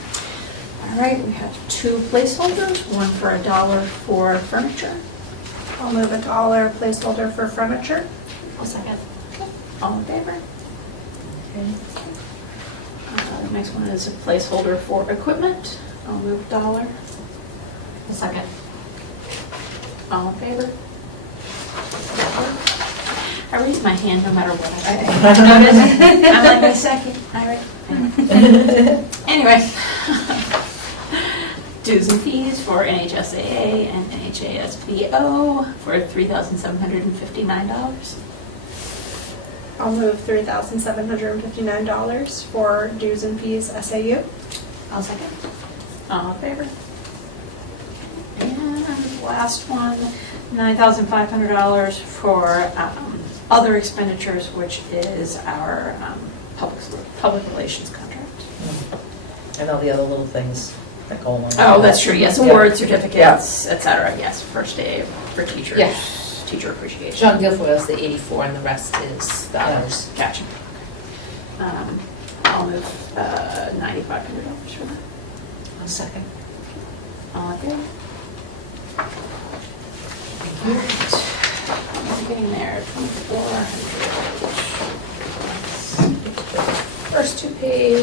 All right, we have 2 placeholders, one for $1 for furniture. I'll move $1 placeholder for furniture. I'll second. All in favor? Okay. The next one is a placeholder for equipment. I'll move $1. A second. All in favor? I raise my hand no matter what I say. I'm like a second. All right. Anyway. Dues and fees for NHSAA and NHASBO for $3,759. I'll move $3,759 for dues and fees SAU. I'll second. All in favor? And last one, $9,500 for other expenditures, which is our public relations contract. And all the other little things that go along. Oh, that's true, yes, Yeah. award certificates, et cetera, yes, first day for teachers. Yeah. Teacher appreciation. John Guilfoyle's the 84 and the rest is the others. Gotcha. I'll move $9,500 for that. I'll second. All in favor? Alright. I'm getting there, 2,400. First 2 pages.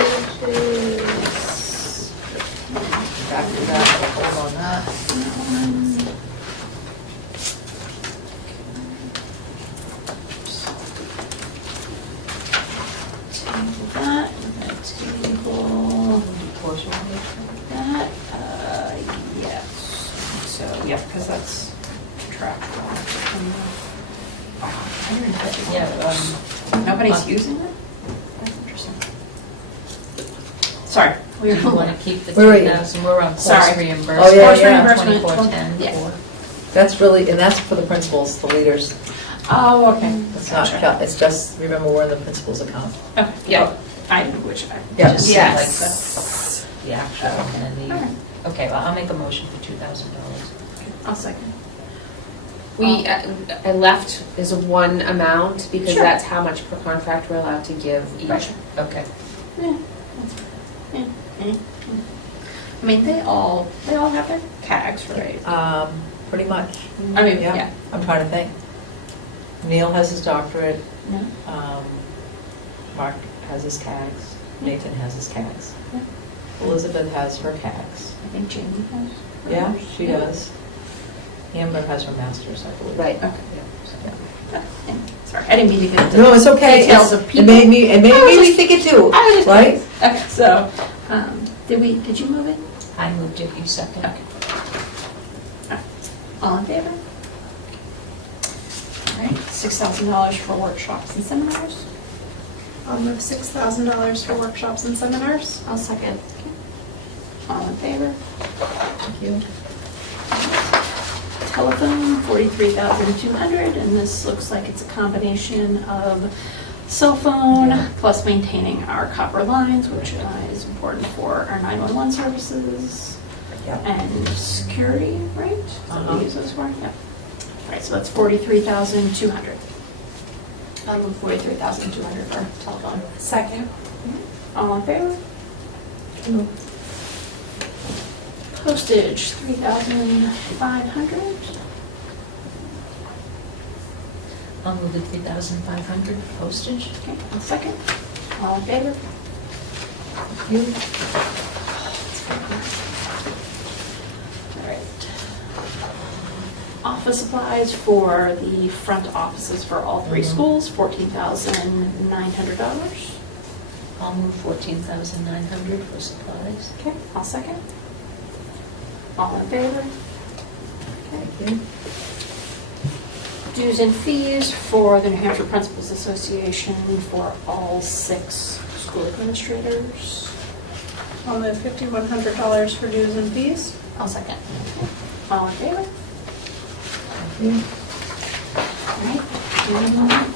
Back to that, hold on that. Table that, table Portion of that, yes. So, yeah, because that's contractual. it. Yeah, Nobody's using it? That's interesting. Sorry. do you want to keep the Where are you? 2,000? We're on course Sorry. reimbursement. Oh, yeah, Course yeah. reimbursement, 2410 yeah. for. That's really, and that's for the principals, the leaders. Oh, okay. It's not, Gotcha. it's just, remember, we're in the principal's account. Okay, yeah, I know which I. Yeah. Just Yes. like the actual and then Alright. the, okay, well, I'll make a motion for $2,000. I'll second. We, I left is one amount because Sure. that's how much per contract we're allowed to give each. Right. Okay. Yeah, that's fine. Yeah. I mean, they all have their tags, right? Pretty much. I mean, yeah. I'm trying to think. Neil has his doctorate, No? Mark has his CAGs, Nathan has his CAGs. Yeah. Elizabeth has her CAGs. I think Jamie has. Yeah, hers. she does. Amber has her master's, I believe. Right. Okay. Yeah. Yeah. Sorry, I didn't mean to get into No, it's okay. details of It people. made me think it too, I was just right? Okay, so, Did you move it? I moved it, you second. Okay. All in favor? All right, $6,000 for workshops and seminars. I'll move $6,000 for workshops and seminars. I'll second. All in favor? Thank you. Telephone, $43,200, and this looks like it's a combination of cell phone plus maintaining our copper lines, which is important for our 911 services Yeah. and security, right? Is that what we use those for? Yeah. All right, so that's $43,200. I'll move 43,200 for telephone. Second. All in favor? Postage, $3,500. I'll move the 3,500 postage. Okay, a second. All in favor? All right. Office supplies for the front offices for all three schools, $14,900. I'll move 14,900 for supplies. Okay, I'll second. All in favor? Okay. Thank you. Dues and fees for the New Hampshire Principals Association for all 6 school administrators. I'll move $5,100 for dues and fees. I'll second. All in favor? Thank you. All right.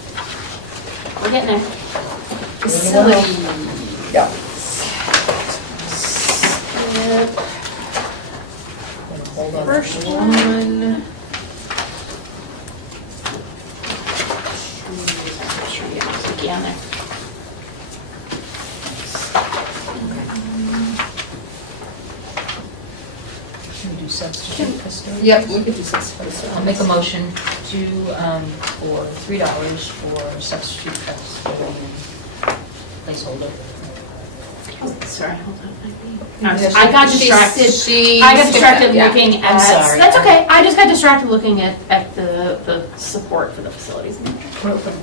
We're getting there. Facility. Yeah. Hold on. First one. Yeah, there. Should we do substitute custodian? Yep, we could do substitute. I'll make a motion to, for $3 for substitute custodian placeholder. Oh, sorry, hold on. Yeah, I got distracted. I got distracted Yeah. looking at. I'm sorry. That's okay. I just got distracted looking at the support for the facilities manager.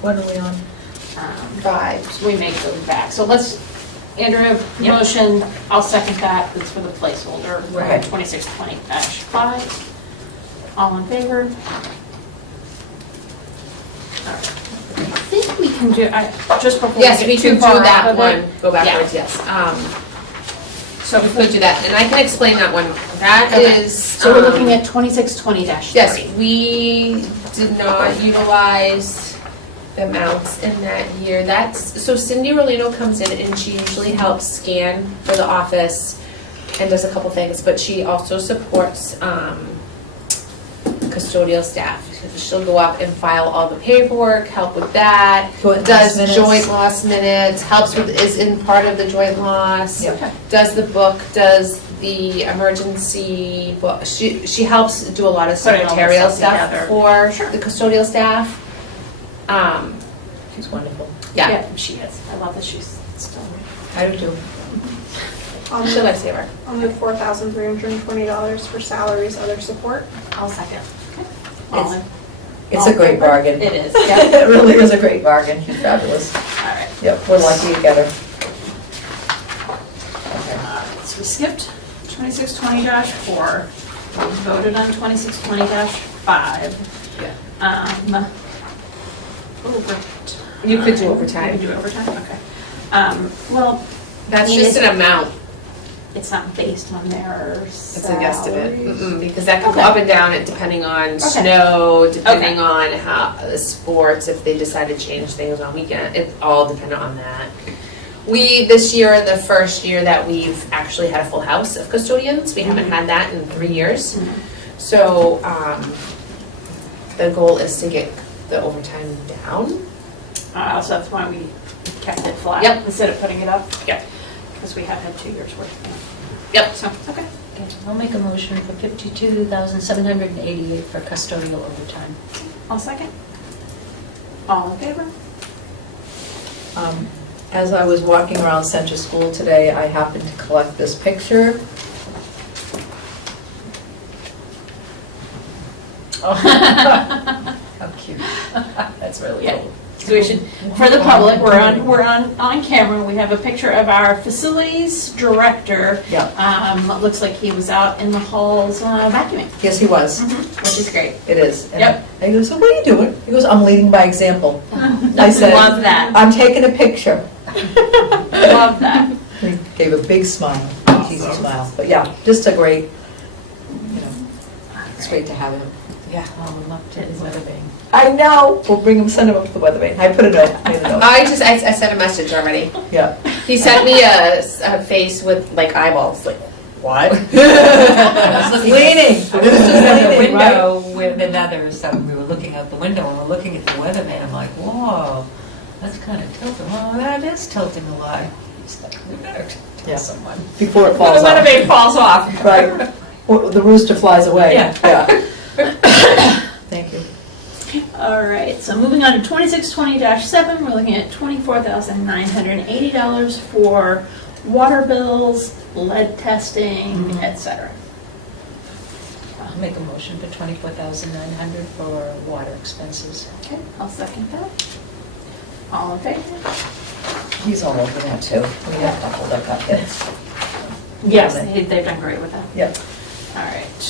What are we on? 5. So we may go back. So let's, Andrea, Yep. motion, I'll second that. It's for the placeholder, Right. 2620-5. All in favor? All right. I think we can do, just before we Yes, get we too can far do out that of one, it. go backwards, yes. So We could do that, and I can explain that one. That Okay. is. So we're looking at 2620-3. Yes, we did not utilize the amounts in that year. So Cindy Rolino comes in and she usually helps scan for the office and does a couple things, but she also supports custodial staff. She'll go up and file all the paperwork, help with that, Joint does loss minutes. joint loss minutes, is in part of the joint loss, Yeah. does the book, does the emergency book. She helps do a lot of Putting all the secretarial stuff stuff together. for Sure. the custodial staff. She's wonderful. Yeah, She is. I love that she's still. I do too. I'll she'll move, lifesaver. I'll move $4,320 for salaries, other support. I'll second. All in- It's all a in great favor? bargain. It is. It really is a great bargain. She's fabulous. All right. Yep, we're lucky to get her. So we skipped 2620-4. We voted on 2620-5. Yeah. Overtime. You could do overtime. You could do overtime, okay. Well, That's I mean, just it's- an amount. it's not based on their It's a guesstimate. salaries. Because that can go Okay. up and down depending on snow, depending on how the sports, if they decide to change things on weekend. It's all dependent on that. This year, the first year that we've actually had a full house of custodians, we haven't had that in 3 years. Mhm. So, the goal is to get the overtime down. So that's why we kept it flat. Yep. Instead of putting it up. Yep. Because we have had 2 years worth of it. Yep. So, okay. Okay, I'll make a motion for 52,788 for custodial overtime. I'll second. All in favor? As I was walking around Center School today, I happened to collect this picture. How cute. That's really Yeah. cool. So we should, for the public, we're on camera, we have a picture of our facilities director. Yeah. Looks like he was out in the halls vacuuming, Yes, he was. which is great. It is. And Yep. I go, so what are you doing? He goes, I'm leading by example. I said, Love that, I'm taking a picture. love that. He gave a big smile, a cheesy smile. But yeah, just a great, it's great to have him. Yeah. Oh, we love to do weather vane. I know. We'll bring him, send him up to the weather vane. I put a note, made a note. I sent a message already. Yeah. He sent me a face with like eyeballs, like, what? Leaning. I was just at the Leaning, right? window with another, so we were looking out the window and we're looking at the weather vane. I'm like, whoa, that's kind of tilting. Well, that is tilting a lot. It's like, we better Yeah. tell someone. Before it The falls weather off. vane falls off. Right. Or the rooster flies away. Yeah. Thank you. All right, so moving on to 2620-7, we're looking at $24,980 for water bills, lead testing, etc. I'll make a motion for $24,900 for water expenses. Okay, I'll second that. All in favor? He's all over that too. We have to hold up that bit. Yes, they've done great with that. Yep. All right.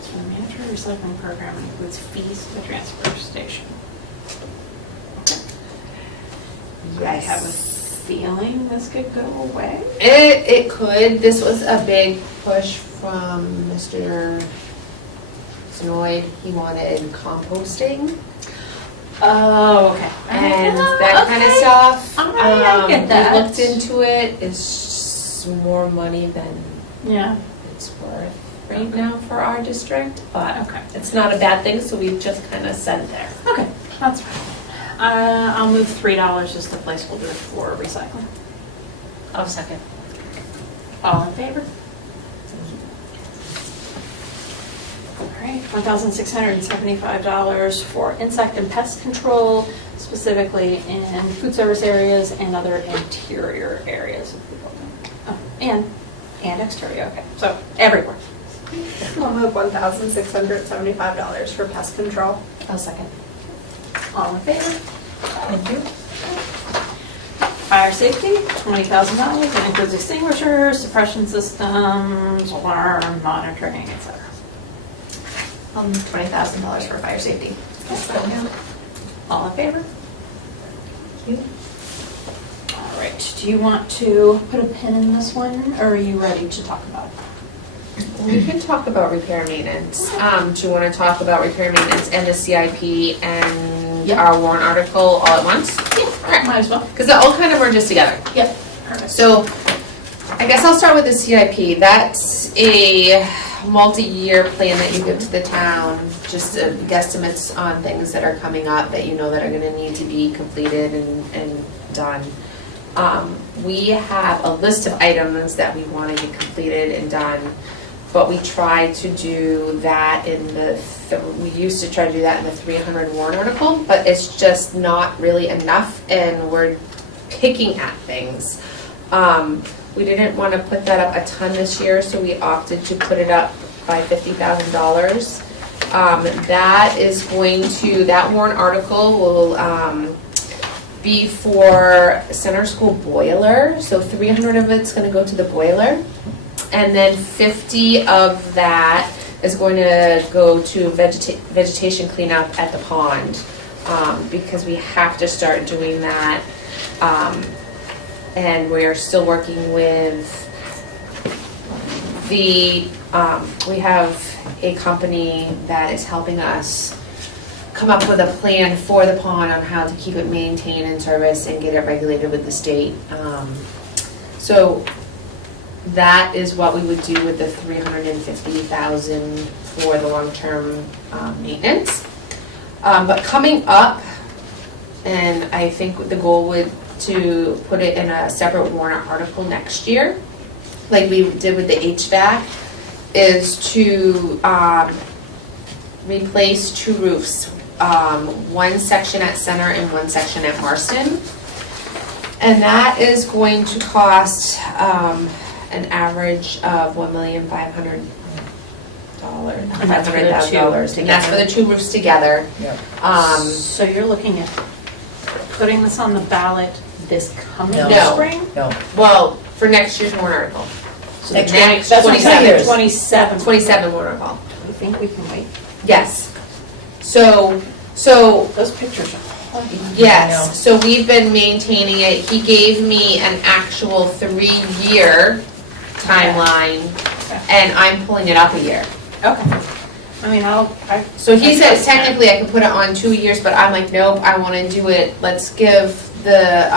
So the mandatory recycling program includes fees to the transfer station. I have a feeling this could go away. It could. This was a big push from Mr. Znoid. He wanted composting Oh, okay. and that kind of stuff. All right, I get that. We looked into it. It's more money than Yeah, it's worth right now for our district, but okay. it's not a bad thing, so we've just kind of set it there. Okay, that's fine. I'll move $3 just a placeholder for recycling. I'll second. All in favor? All right, $1,675 for insect and pest control, specifically in food service areas and other interior areas of the building. Oh, and exterior, okay, so everywhere. I'll move $1,675 for pest control. I'll second. All in favor? Thank you. Fire safety, $20,000, that includes extinguishers, suppression systems, alarm, monitoring, etc. $20,000 for fire safety. All in favor? Thank you. All right, do you want to put a pin in this one, or are you ready to talk about it? We can talk about repair maintenance. Do you want to talk about repair maintenance and the CIP and Yep. our warrant article all at once? Yeah, might as well. Because it all kind of merges together. Yep, perfect. So I guess I'll start with the CIP. That's a multi-year plan that you give to the town, just guesstimates on things that are coming up that you know that are going to need to be completed and done. We have a list of items that we want to get completed and done, but we try to do that in we used to try to do that in the 300 warrant article, but it's just not really enough, and we're picking at things. We didn't want to put that up a ton this year, so we opted to put it up by $50,000. That warrant article will be for center school boiler, so 300 of it's going to go to the boiler, and then 50 of that is going to go to vegetation cleanup at the pond, because we have to start doing that. And we're still working with we have a company that is helping us come up with a plan for the pond on how to keep it maintained and serviced and get it regulated with the state. So that is what we would do with the $350,000 for the long-term maintenance. But coming up, and I think the goal would to put it in a separate warrant article next year, like we did with the HVAC, is to replace 2 roofs, one section at Center and one section at Marston. And that is going to cost an average of $1,500,000. $5,000. And that's for the two $500,000. And that's for the two roofs together. Yep. So you're looking at putting this on the ballot this coming No. spring? No, Well, for next year's warrant article. So the Next next That's what I'm 27. saying, 27. 27 warrant article. Do you think we can wait? Yes. So Those pictures are horrible. yes, so we've been maintaining it. He gave me an actual 3-year timeline, and I'm pulling it up a year. Okay. I mean, So he I said trust that. technically I could put it on 2 years, but I'm like, nope, I wanna do it, let's give the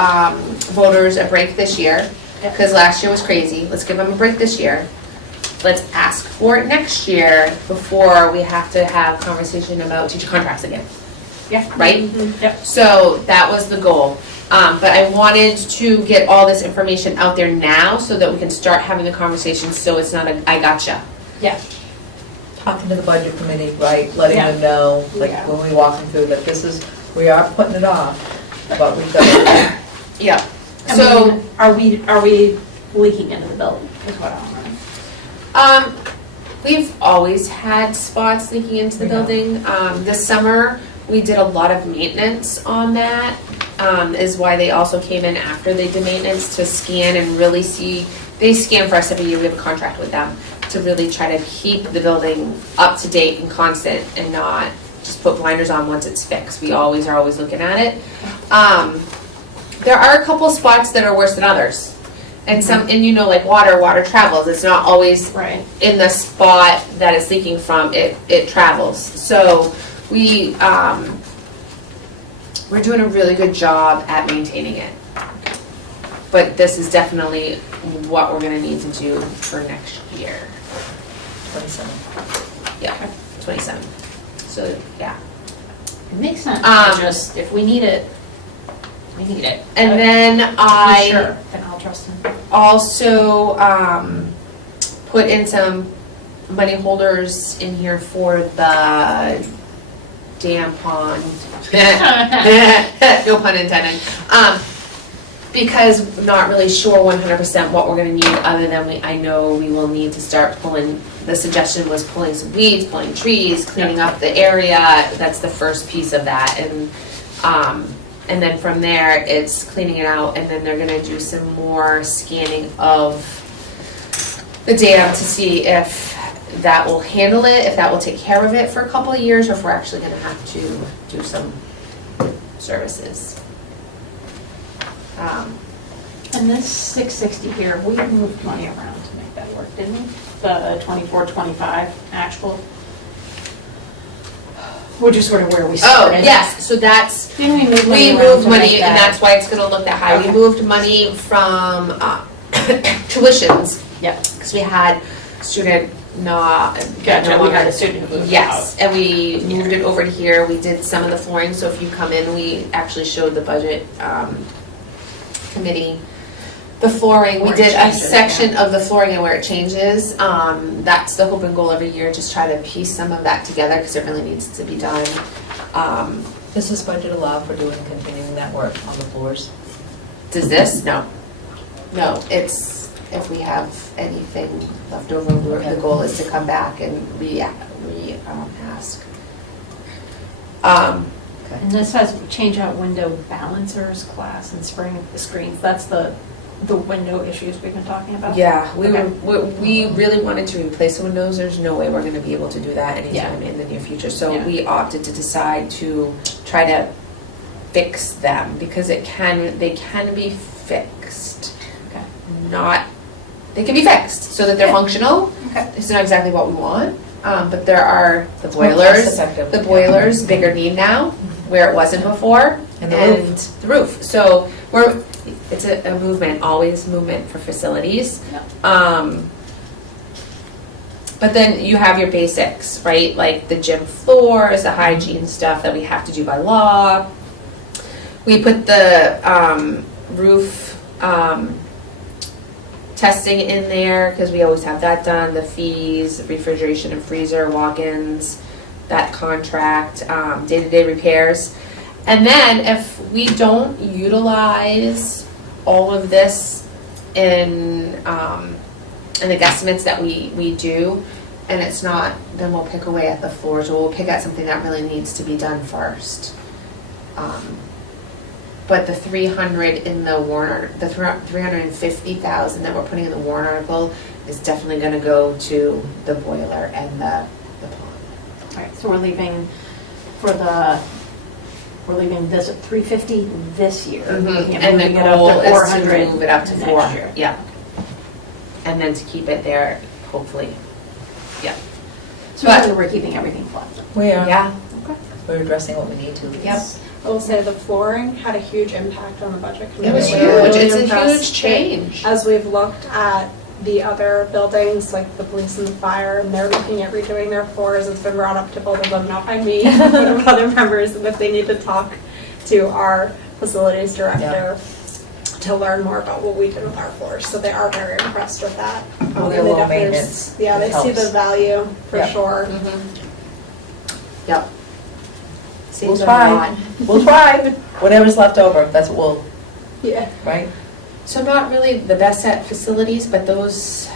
voters a break this year, because last year was crazy, let's give them a break this year. Let's ask for it next year before we have to have conversation about teacher contracts again, Yeah. right? Yep. So that was the goal. But I wanted to get all this information out there now so that we can start having the conversation, so it's not a, I gotcha. Yeah. talking to the budget committee, right, letting them know, like, Yeah. when we walk them through that this is, we are putting it off, but we've got to. Yeah. I So, mean, are we leaking into the building, is what I'm wondering. we've always had spots leaking into the We have. building. This summer, we did a lot of maintenance on that, is why they also came in after they did maintenance to scan and really see, they scan for us every year, we have a contract with them, to really try to keep the building up to date and constant and not just put blinders on once it's fixed. We always are always looking at it. There are a couple spots that are worse than others. And and you know, like water travels. It's not always Right. in the spot that it's leaking from, it travels. So we're doing a really good job at maintaining it. But this is definitely what we're gonna need to do for next year. 27. Yeah, 27. So, yeah. It makes sense, just, if we need it, we need it. And then For sure, then I'll trust him. also put in some money holders in here for the dam pond. No pun intended. Because we're not really sure 100% what we're gonna need, other than I know we will need to start pulling, the suggestion was pulling some weeds, pulling trees, cleaning up the area. That's the first piece of that, and then from there, it's cleaning it out, and then they're gonna do some more scanning of the dam to see if that will handle it, if that will take care of it for a couple of years, or if we're actually gonna have to do some services. And this 660 here, we moved money around to make that work, didn't we? The 24, 25 actual. Which is sort of where we Oh, started. yes, so that's, Didn't we move money we around moved to make money, and that? that's why it's gonna look that high. We Okay. moved money from tuitions, Yep. because we had student not. Gotcha, we had a student who moved Yes, out. and we moved it over to here, we did some of the flooring, so if you come in, we actually showed the budget committee the flooring. We Where it did a changes, section of the flooring and where it changes. That's the hope and goal every year, just try to piece some of that together, because it really needs to be done. Does this budget allow for continuing that work on the floors? Does this? No. No, it's, if we have anything left over, the goal is to come back and ask. And this has change out window balancers class and spring screens. That's the window issues we've been talking about? Yeah, we Okay. we really wanted to replace the windows. There's no way we're gonna be able to do that anytime in the near future. So Yeah. we opted to decide to try to fix them, because they can be fixed. Okay. They can be fixed so that they're Yeah. functional. Okay. It's not exactly what we want, but there are the more boilers. cost-effective. The boilers, bigger need now, where it wasn't before. And the roof. The roof. So it's a movement, always movement for facilities. Yeah. But then you have your basics, right? Like the gym floors, the hygiene stuff that we have to do by law. We put the roof testing in there, because we always have that done, the fees, refrigeration and freezer, walk-ins, that contract, day-to-day repairs. And then if we don't utilize all of this in the guesstimates that we do, and it's not, then we'll pick away at the floors, or we'll pick at something that really needs to be done first. But the 300 in the warrant, the 350,000 that we're putting in the warrant article is definitely gonna go to the boiler and the pond. All right, so we're leaving this at 350 this year. And the moving it up to goal is to 400 move it up to next 400, year. yeah. And then to keep it there, hopefully, yeah. So we're keeping everything flat. We are. Yeah, We're addressing what we need to. yep. I will say the flooring had a huge impact on the budget committee. It was We were huge, really it's a impressed huge change. As we've looked at the other buildings, like the police and the fire, and they're looking at redoing their floors. It's been brought up to both of them, not by me, but other members, and if they need to talk to our facilities director to learn more about what we did with our floors. So they are very impressed with that. Well, they're And they low definitely- maintenance. Yeah, they It see the helps. value for Yep. sure. Yep. We'll Saves a try. lot. We'll try. Whatever's left over, that's what we'll, Yeah. right? So not really the best at facilities, but those,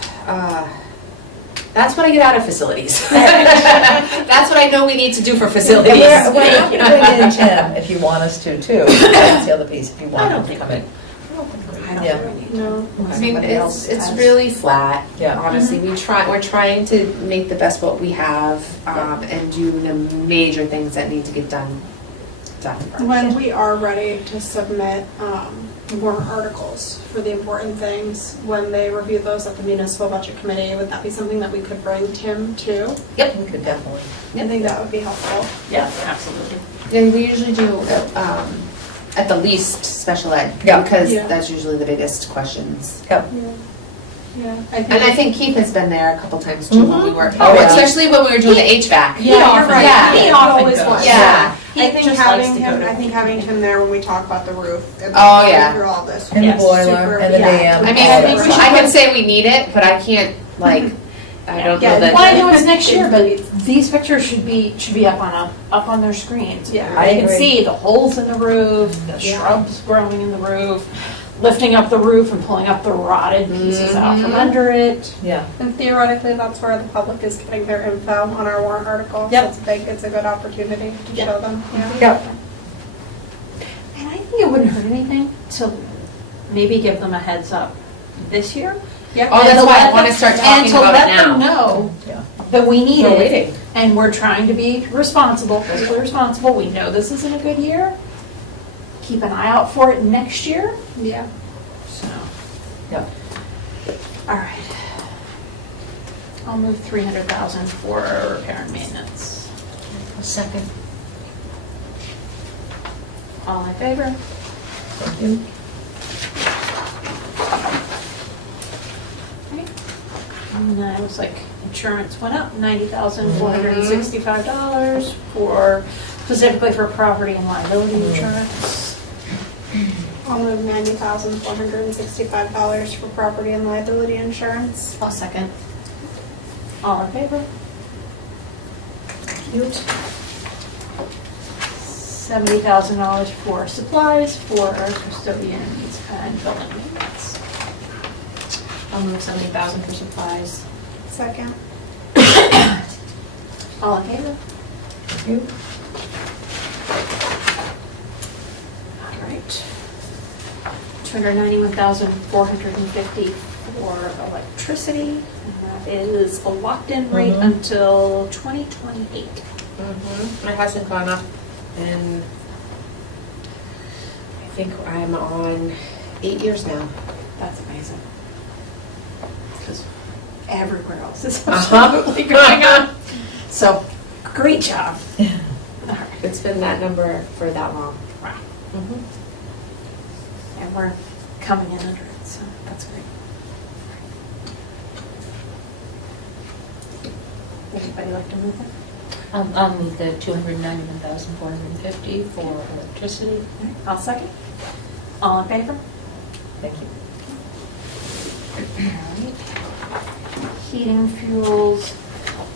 that's what I get out of facilities. That's what I know we need to do for facilities. And we're happy to bring in Tim if you want us to, too. That's the other piece, if you I want don't him to think come we- in. I don't Yeah. think we need No. I mean, Somebody else it's has- really flat. Yeah. Honestly, we're trying to make the best what we have, and do the major things that need to get done first. When we are ready to submit warrant articles for the important things, when they review those at the municipal budget committee, would that be something that we could bring Tim to? We could definitely. I think that would be helpful. Yeah, absolutely. Yeah, we usually do, at the least, special ed. Yeah. Because Yeah. that's usually the biggest questions. Yep. Yeah. And I think Keith has been there a couple times too when we were, Oh, yeah. especially when we were doing the HVAC. Yeah, you're right. Yeah. He often always goes. was. Yeah. He I think just having likes to go him, to- I think having him there when we talk about the roof. And Oh, going yeah. Through all this. And the Yes. boiler, Super, and the yeah. dam. I mean, I think we should I can put- say we need it, but I can't, like, I don't know Yeah, that. Well, I know it's next year, but these pictures should be up on their screens. Yeah. I They can agree. see the holes in the roof, the Yeah. shrubs growing in the roof, lifting up the roof and pulling up the rotted pieces out from under it. Yeah. And theoretically, that's where the public is getting their info on our warrant article. Yep. So it's big, it's a good opportunity to Yep. show them. Yeah. Yep. And I think it wouldn't hurt anything to maybe give them a heads up this year. Yeah. Oh, that's And to why I let wanna them- start talking about it And to let them now. know Yeah. that we need We're it. waiting. And we're trying to be responsible, fiscally responsible. We know this isn't a good year. Keep an eye out for it next year. Yeah. So. Yep. All right. I'll move 300,000 for repair and maintenance. A second. All in favor? Thank you. Okay. And then it looks like insurance went up, $90,465 for, specifically for property and liability insurance. I'll move $90,465 for property and liability insurance. I'll second. All in favor? Cute. $70,000 for supplies for custodians and building maintenance. I'll move 70,000 for supplies. Second. All in favor? Thank you. All right. 291,450 for electricity, and that is a locked-in rate Mhm. until 2028. It hasn't gone up in, I think I'm on 8 years now. That's amazing. Because everywhere else is Uh-huh. absolutely going up. So, great job. All right. It's been that number for that long. Wow. Mhm. And we're coming in under it, so that's great. Would anybody like to move it? I'll move the 291,450 for electricity. All right, I'll second. All in favor? Thank you. Alright. Heating fuels,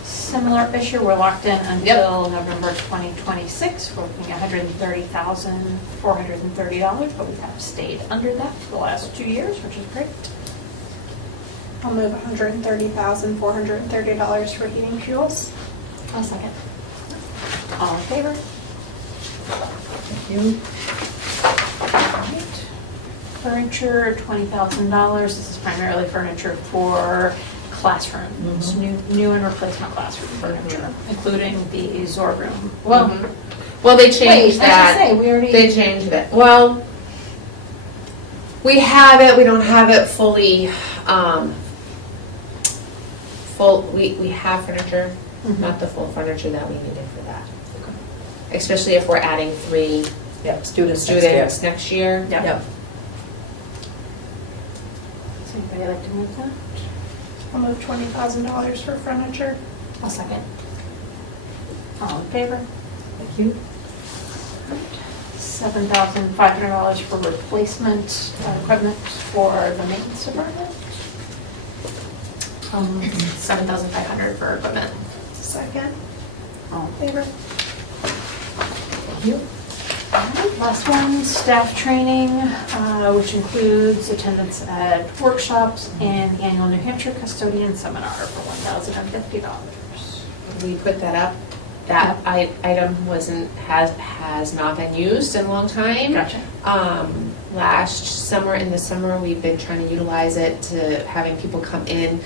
similar issue, we're locked in until November 2026. We're looking at $130,430, but we have stayed under that for the last 2 years, which is great. I'll move $130,430 for heating fuels. I'll second. All in favor? Thank you. Furniture, $20,000. This is primarily furniture for classrooms, new and replacement classroom furniture, including the Zor room. Well, Well, they wait, changed I was that. gonna say, we already. They changed it. Well, we have it, we don't have it fully, we have furniture, not the full furniture that we needed for that. Especially if we're adding 3 Yep, students next year. students next year. Yep. Yep. Does anybody like to move that? I'll move $20,000 for furniture. I'll second. All in favor? Thank you. $7,500 for replacement equipment for the maintenance department. 7,500 for equipment. Second. All in favor? Thank you. Last one, staff training, which includes attendance at workshops and the annual New Hampshire custodian seminar for $1,050. We put that up. That item has not been used in a long time. Gotcha. Last summer, in the summer, we've been trying to utilize it to having people come in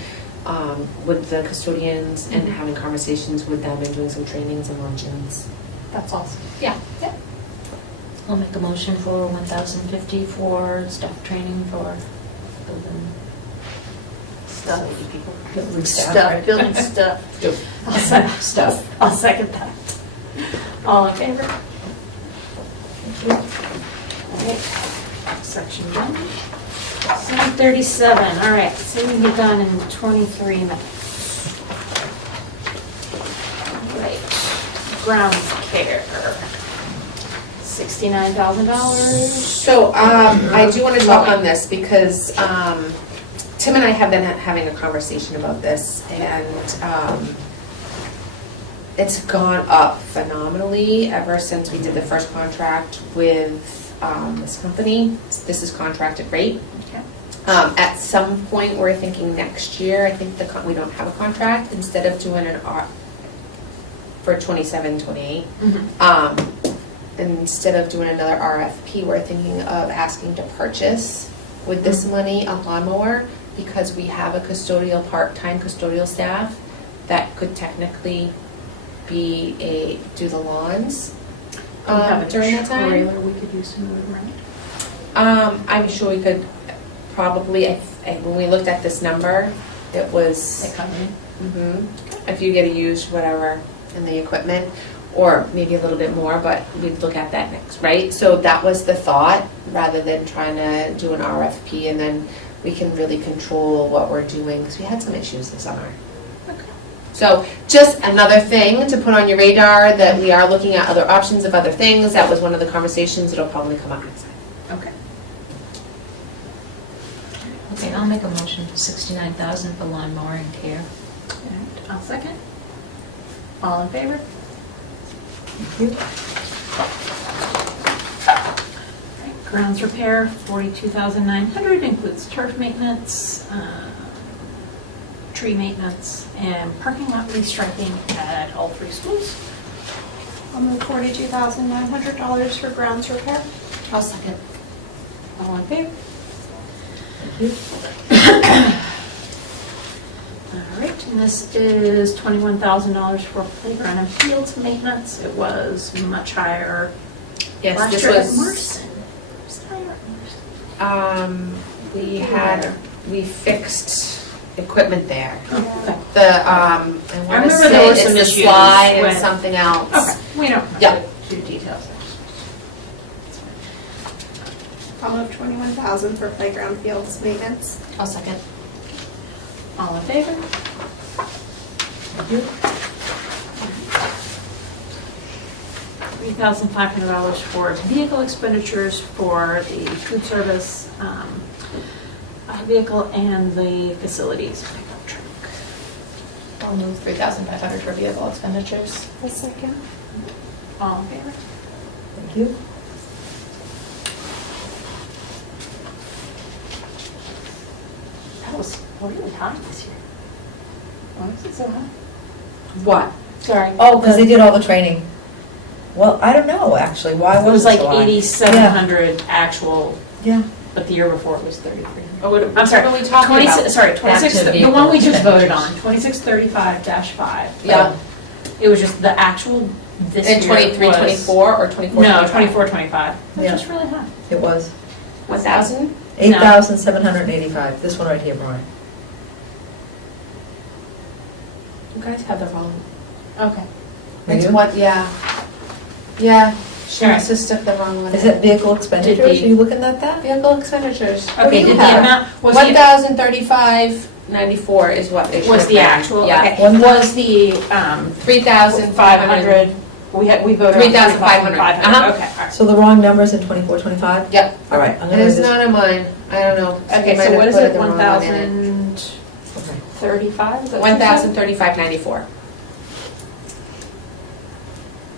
with the custodians and having conversations with them and doing some trainings and luncheons. That's awesome. Yeah. I'll make a motion for 1,050 for staff training for building Stuff. Building staff, Stuff, right? building stuff. Stuff. I'll second that. All in favor? All right, section 1. 7:37, all right, so we get done in 23 minutes. All right, grounds care, $69,000. So I do want to talk on this because Tim and I have been having a conversation about this, and it's gone up phenomenally ever since we did the first contract with this company. This is contracted rate. Okay. At some point, we're thinking next year, I think we don't have a contract, instead of doing an for 27, 28. Instead of doing another RFP, we're thinking of asking to purchase with this money a lawnmower, because we have a custodial, part-time custodial staff that could technically do the lawns during that time. Trailer we could use to move around. I'm sure we could probably, when we looked at this number, it was, if you get a used whatever in the equipment, or maybe a little bit more, but we'd look at that next, right? So that was the thought, rather than trying to do an RFP and then we can really control what we're doing, because we had some issues this summer. So just another thing to put on your radar, that we are looking at other options of other things. That was one of the conversations that'll probably come up next time. Okay. Okay, I'll make a motion for 69,000 for lawnmower and care. And I'll second. All in favor? Thank you. Right, grounds repair, $42,900, includes turf maintenance, tree maintenance, and parking lot restriping at all 3 schools. I'll move $42,900 for grounds repair. I'll second. All in favor? Thank you. All right, and this is $21,000 for playground and fields maintenance. It was much higher Yes, last this year at was, Marston. Was it higher at Marston? we fixed equipment there. Okay. I want to remember there say were it's some the issues slide and with- something else. Okay, we don't have Yeah. to do details. I'll move $21,000 for playground fields maintenance. I'll second. All in favor? Thank you. $3,500 for vehicle expenditures for the food service vehicle and the facilities pickup truck. I'll move 3,500 for vehicle expenditures. A second. All in favor? Thank you. That was really high this year. Why is it so high? What? Sorry. Oh, because they did all the training. Well, I don't know, actually, why It was was it like so high? 8,700 actual, Yeah. but the year before it was 3,300. Oh, what, I'm sorry, what are we talking 26 about? sorry, 26, Back to the one we just vehicle voted on, expenditures. 2635-5. Yeah. It was just the actual this year In 23, was- 24, or 24, No, 25? 24, 25. It was Yeah. just really high. It was. 1,000? 8,785, this one right here, Brian. You guys have the wrong. Okay. Are It's you? what, yeah. Yeah, she Alright. must have stuck the wrong one. Is it vehicle expenditures, are the- you looking at that? Vehicle expenditures. Okay, do did you the have? amount, was the, 1,035.94 is what it should was have the been. actual, Yeah. okay, One- was the 3,500. 500, we voted on 3,500. 3,500, Uh-huh. okay, all right. So the wrong numbers in 24, 25? Yep. All right, I'm gonna It's just, not on mine. I don't know. Okay, Somebody might so have what is put it, the wrong one in it. 1,035? Is that what you said? 1,035.94.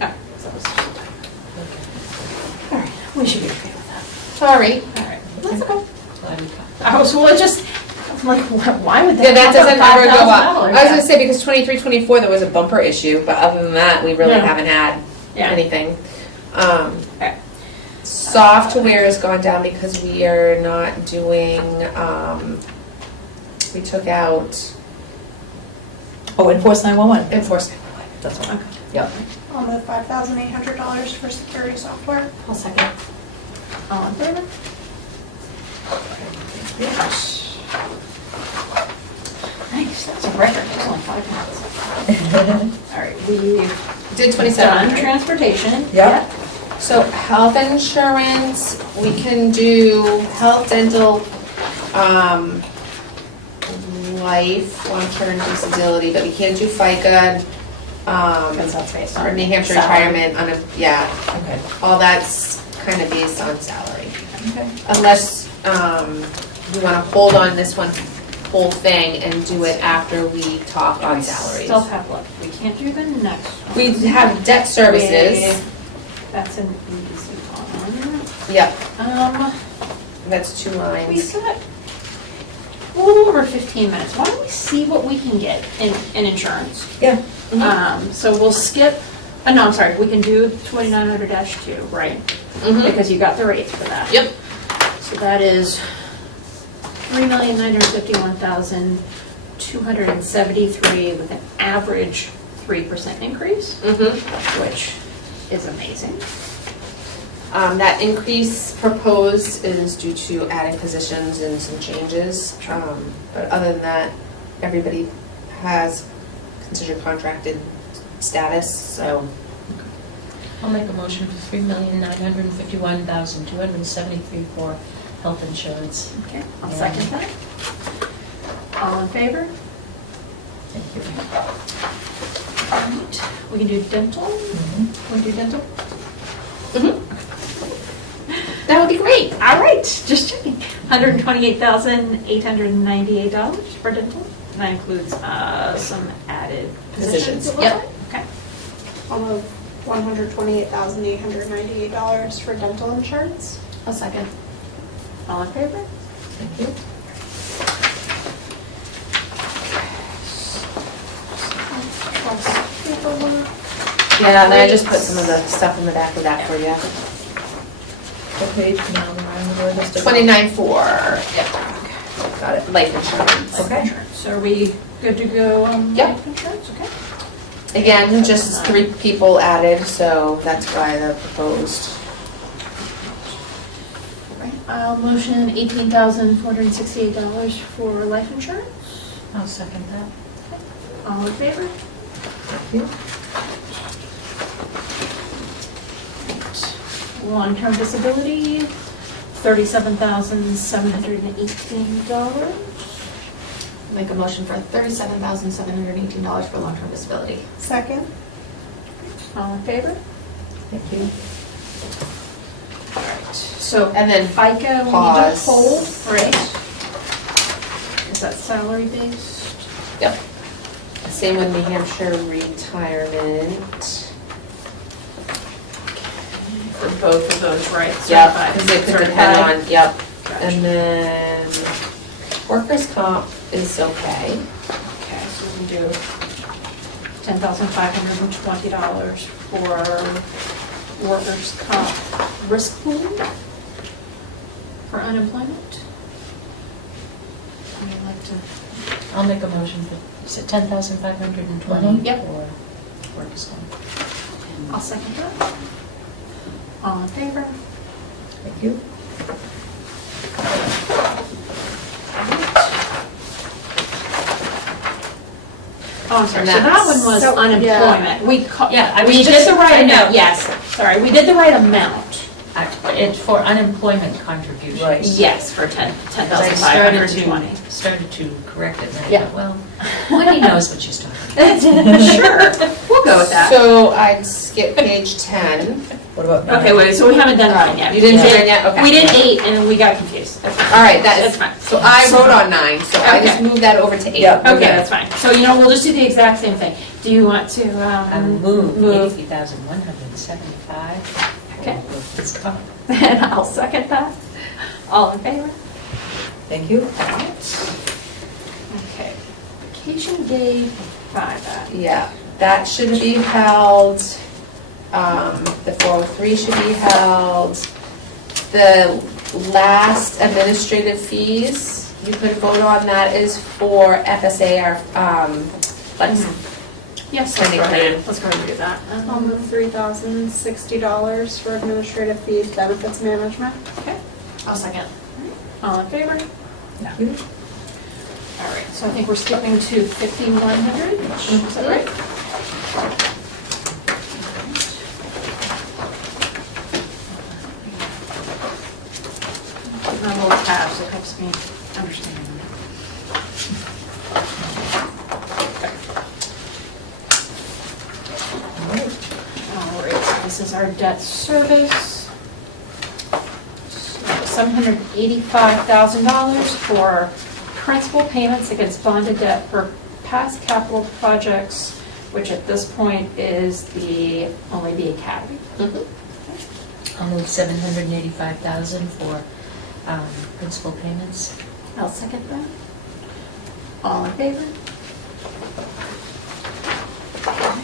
Oh, so that was just a typo. All right, we should be okay with that. Sorry. All right. That's okay. I was, well, it just, I'm like, why would that? Yeah, that pop up doesn't ever go up. $5,000? I was gonna say, because 23, 24, there was a bumper issue, but other than that, we really Yeah. haven't had Yeah. anything. Okay. Software has gone down because we are not doing, we took out oh, enforce 911. enforcement. That's all. Okay. Yep. I'll move $5,800 for security software. I'll second. All in favor? Nice, that's a record, it's only 5 minutes. All right, we've Did 27. done right? transportation. Yep. So health insurance, we can do health, dental, life, long-term disability, but we can't do FICA, Because that's based or on New Hampshire salary. retirement, yeah, Okay. all that's kind of based on salary. Okay. Unless you want to hold on this one whole thing and do it after we talk on salaries. Still have left, we can't do the next one. We have debt services. That's an easy one. Yep, Um, that's 2 we've lines. got a little over 15 minutes. Why don't we see what we can get in insurance? Yeah. So we'll skip, no, I'm sorry, we can do 2900-2, right? Mhm. Because you got the rates for that. Yep. So that is 3,951,273 with an average 3% increase, Mhm. which is amazing. That increase proposed is due to adding positions and some changes. But other than that, everybody has considered contracted status, so. I'll make a motion for $3,951,273 for health insurance. Okay, I'll second that. All in favor? Thank you. All right, we can do dental? Mhm. We do dental? That would be great. All right, just checking. $128,898 for dental. That includes some added positions. Positions, it looks yep. like. Okay. I'll move $128,898 for dental insurance. I'll second. All in favor? Thank you. Trust paperwork. Yeah, and I just put some of the stuff in the back of that for you. What page now, Ryan, where this is? 29.4, yep, Got it. life insurance. Life Okay. insurance. So are we good to go on Yep. life insurance? Okay. Again, just 3 people added, so that's why the proposed. All right, I'll motion $18,468 for life insurance. I'll second that. All in favor? Thank you. Long-term disability, $37,718. Make a motion for $37,718 for long-term disability. Second. All in favor? Thank you. All right. So, And then FICA, we need to pause. hold, right? Is that salary based? Yep. Same with New Hampshire retirement. For both of those, right? Yep, Certified. because it could Certified. depend on, yep. Gotcha. And then workers' comp, is okay. Okay, so we can do $10,520 for workers' comp risk pool for unemployment. Would you like to? I'll make a motion for, is it 10,520? Yep. Or workers' comp? I'll second that. All in favor? Thank you. Oh, I'm sorry, And so that that's- one was so- unemployment. We Yeah, I was we did just- the right I know. amount, yes, sorry, we did the right amount. It's for unemployment contributions. Right. Yes, for Because I 10,520. started to correct it, and I Yeah. thought, well, Wendy knows what she's talking about. Sure, we'll go with that. So I'd skip page 10. What about nine? Okay, wait, so we haven't done 9 yet. You didn't We do did- 9 yet? Okay. We did 8 and then we got confused. That's fine. All right, that That's is, fine. so I wrote on 9, so I just Okay. moved that over to 8. Yeah. Okay, that's fine. So, you know, we'll just do the exact same thing. Do you want to I move move? 80,175. Okay. for workers' comp. And I'll second that. All in favor? Thank you. Okay. Vacation day 5. Yeah, that should be held, the 403 should be held. The last administrative fees, you could vote on, that is for FSA, our, let's, Yes, Spending plan. Let's go ahead and do that. I'll move $3,060 for administrative fees, benefits management. Okay, I'll second. All in favor? Thank you. All right, so I think we're skipping to 5,100, is that right? Keep my little tabs, it helps me understand. All right, so this is our debt service. $785,000 for principal payments against bonded debt for past capital projects, which at this point is only the academy. I'll move 785,000 for principal payments. I'll second that. All in favor? All right.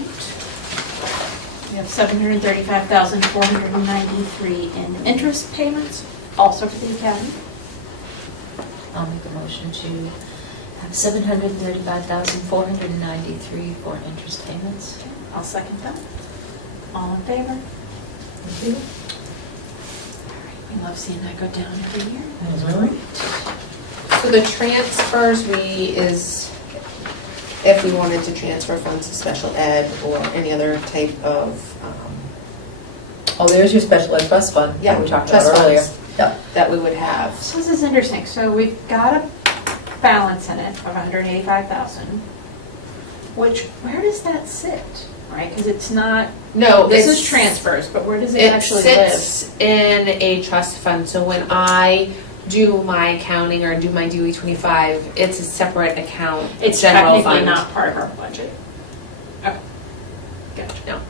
We have $735,493 in interest payments, also for the academy. I'll make a motion to have 735,493 for interest payments. I'll second that. All in favor? Thank you. All right, we love seeing that go down every year. so the transfers if we wanted to transfer funds to special ed or any other type of, Oh, there's your special ed trust fund Yeah, that we talked about trust earlier. funds. Yep. that we would have. So this is interesting. So we've got a balance in it of 185,000, which, where does that sit? Right, because it's not, No, this it's- is transfers, but where does it It actually live? sits in a trust fund, so when I do my accounting or do my DOE 25, it's a separate account, It's general technically fund. not part of our budget. Okay. Gotcha.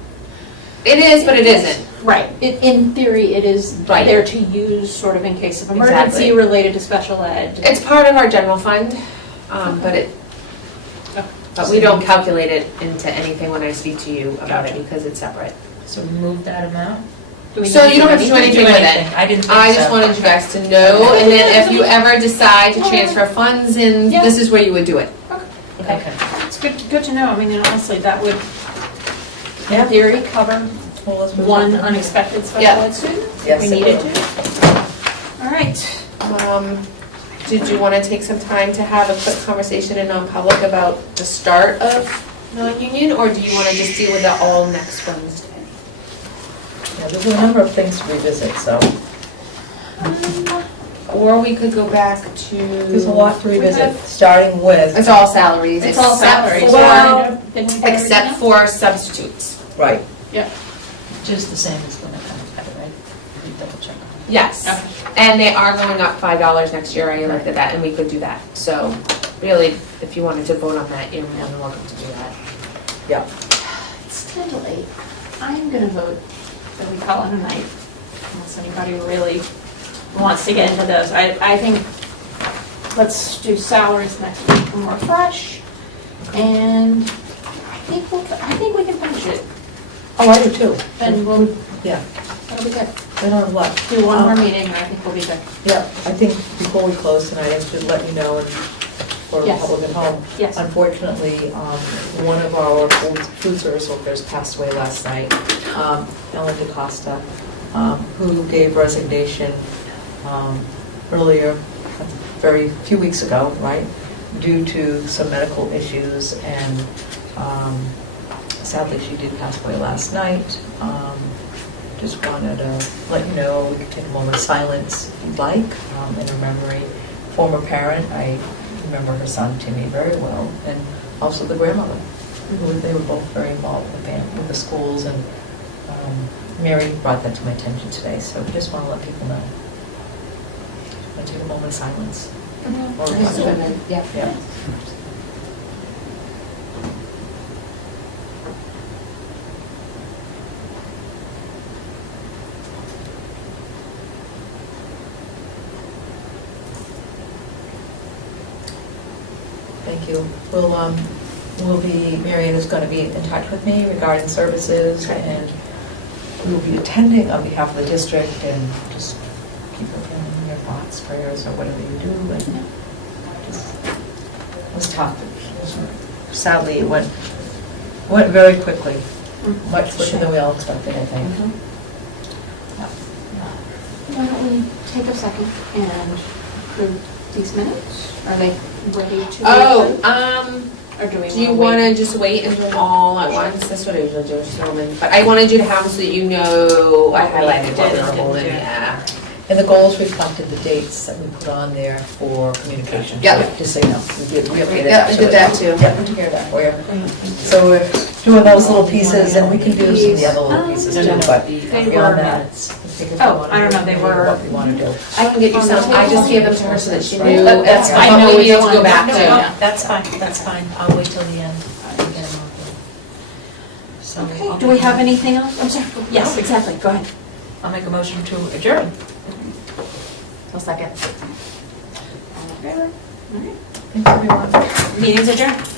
It is, but it isn't. Right, in theory, it is Right. there to use sort of in case of emergency Exactly. related to special ed. It's part of our general fund, but we don't calculate it into anything when I speak to you about it Gotcha. because it's separate. So move that amount? Do we So need you don't have to do anything with it. I didn't think so. I just wanted you guys to know, and then if you ever decide to transfer funds in, Yeah. this is where you would do it. Okay. It's good to know. I mean, and honestly, that would, Yeah. in theory, cover Well, let's move one on. unexpected special Yeah. ed student if Yes, we it needed will. to. All right. Did you want to take some time to have a quick conversation in non-public about the start of non-union, or do you want to just deal with it all next Wednesday? Yeah, there's a number of things to revisit, so Or we could go back to. there's a lot to revisit, starting with, It's all salaries. It's all except salaries. for- Well, didn't we do Except everything for substitutes. right, Just the same as when it comes back, right? We double check. Yes. else? And they are going up $5 next year, I looked at that, and we could do that. So really, if you wanted to vote on that, you're more than welcome to do that. yeah. It's 10 to 8. I'm going to vote that we call it a night, unless anybody really wants to get into those. I think let's do salaries next week when we're fresh. And I think we can finish it. Oh, I do too. And we'll, Yeah, that'll be good. then on what? Do one more meeting and I think we'll be good. Yeah, I think before we close tonight, I should let you know, and for the Yes. public at home, Yes. unfortunately, one of our food service workers passed away last night, Ellen DaCosta, who gave resignation earlier, very few weeks ago, right, due to some medical issues, and sadly, she did pass away last night. Just wanted to let you know, we could take a moment of silence if you'd like, in remembering former parent. I remember her son Timmy very well, and also the grandmother. They were both very involved with the schools, and Mary brought that to my attention today, so just want to let people know. I take a moment of silence. Or reflection. Yeah. Yeah. Thank you. We'll be, Marion is going to be in touch with me regarding services, and we will be attending on behalf of the district, and just keep it in your thoughts, prayers, or whatever you do. And just, it was tough. Sadly, it went very quickly, much quicker than we all expected, I think. Why don't we take a second and approve these minutes? Are they ready to be approved? Or do we Do you want want to just wait until all at once? That's what I usually do, Shulman. But I wanted you to have them so that you know I highlighted what we were holding. Yeah. And the goals reflected the dates that we put on there for communication. Yep. Just so you know, we updated Yeah, I that. did that too. Yeah, we took care of that for you. So we're doing those little pieces, and we can do some of the other little pieces too, but beyond that, it's. I don't know, they were- What we want to do. I can get you some. I just gave them to her so that she knew. But that's fine. I know we need to No, go back no, to. no. That's fine, I'll wait till the end to get them out there. So Okay, I'll do we make- have anything else? I'm sorry. Yes, exactly, go ahead. I'll make a motion to adjourn. I'll second. All in favor? All right. Thanks, everyone. Meeting's adjourned.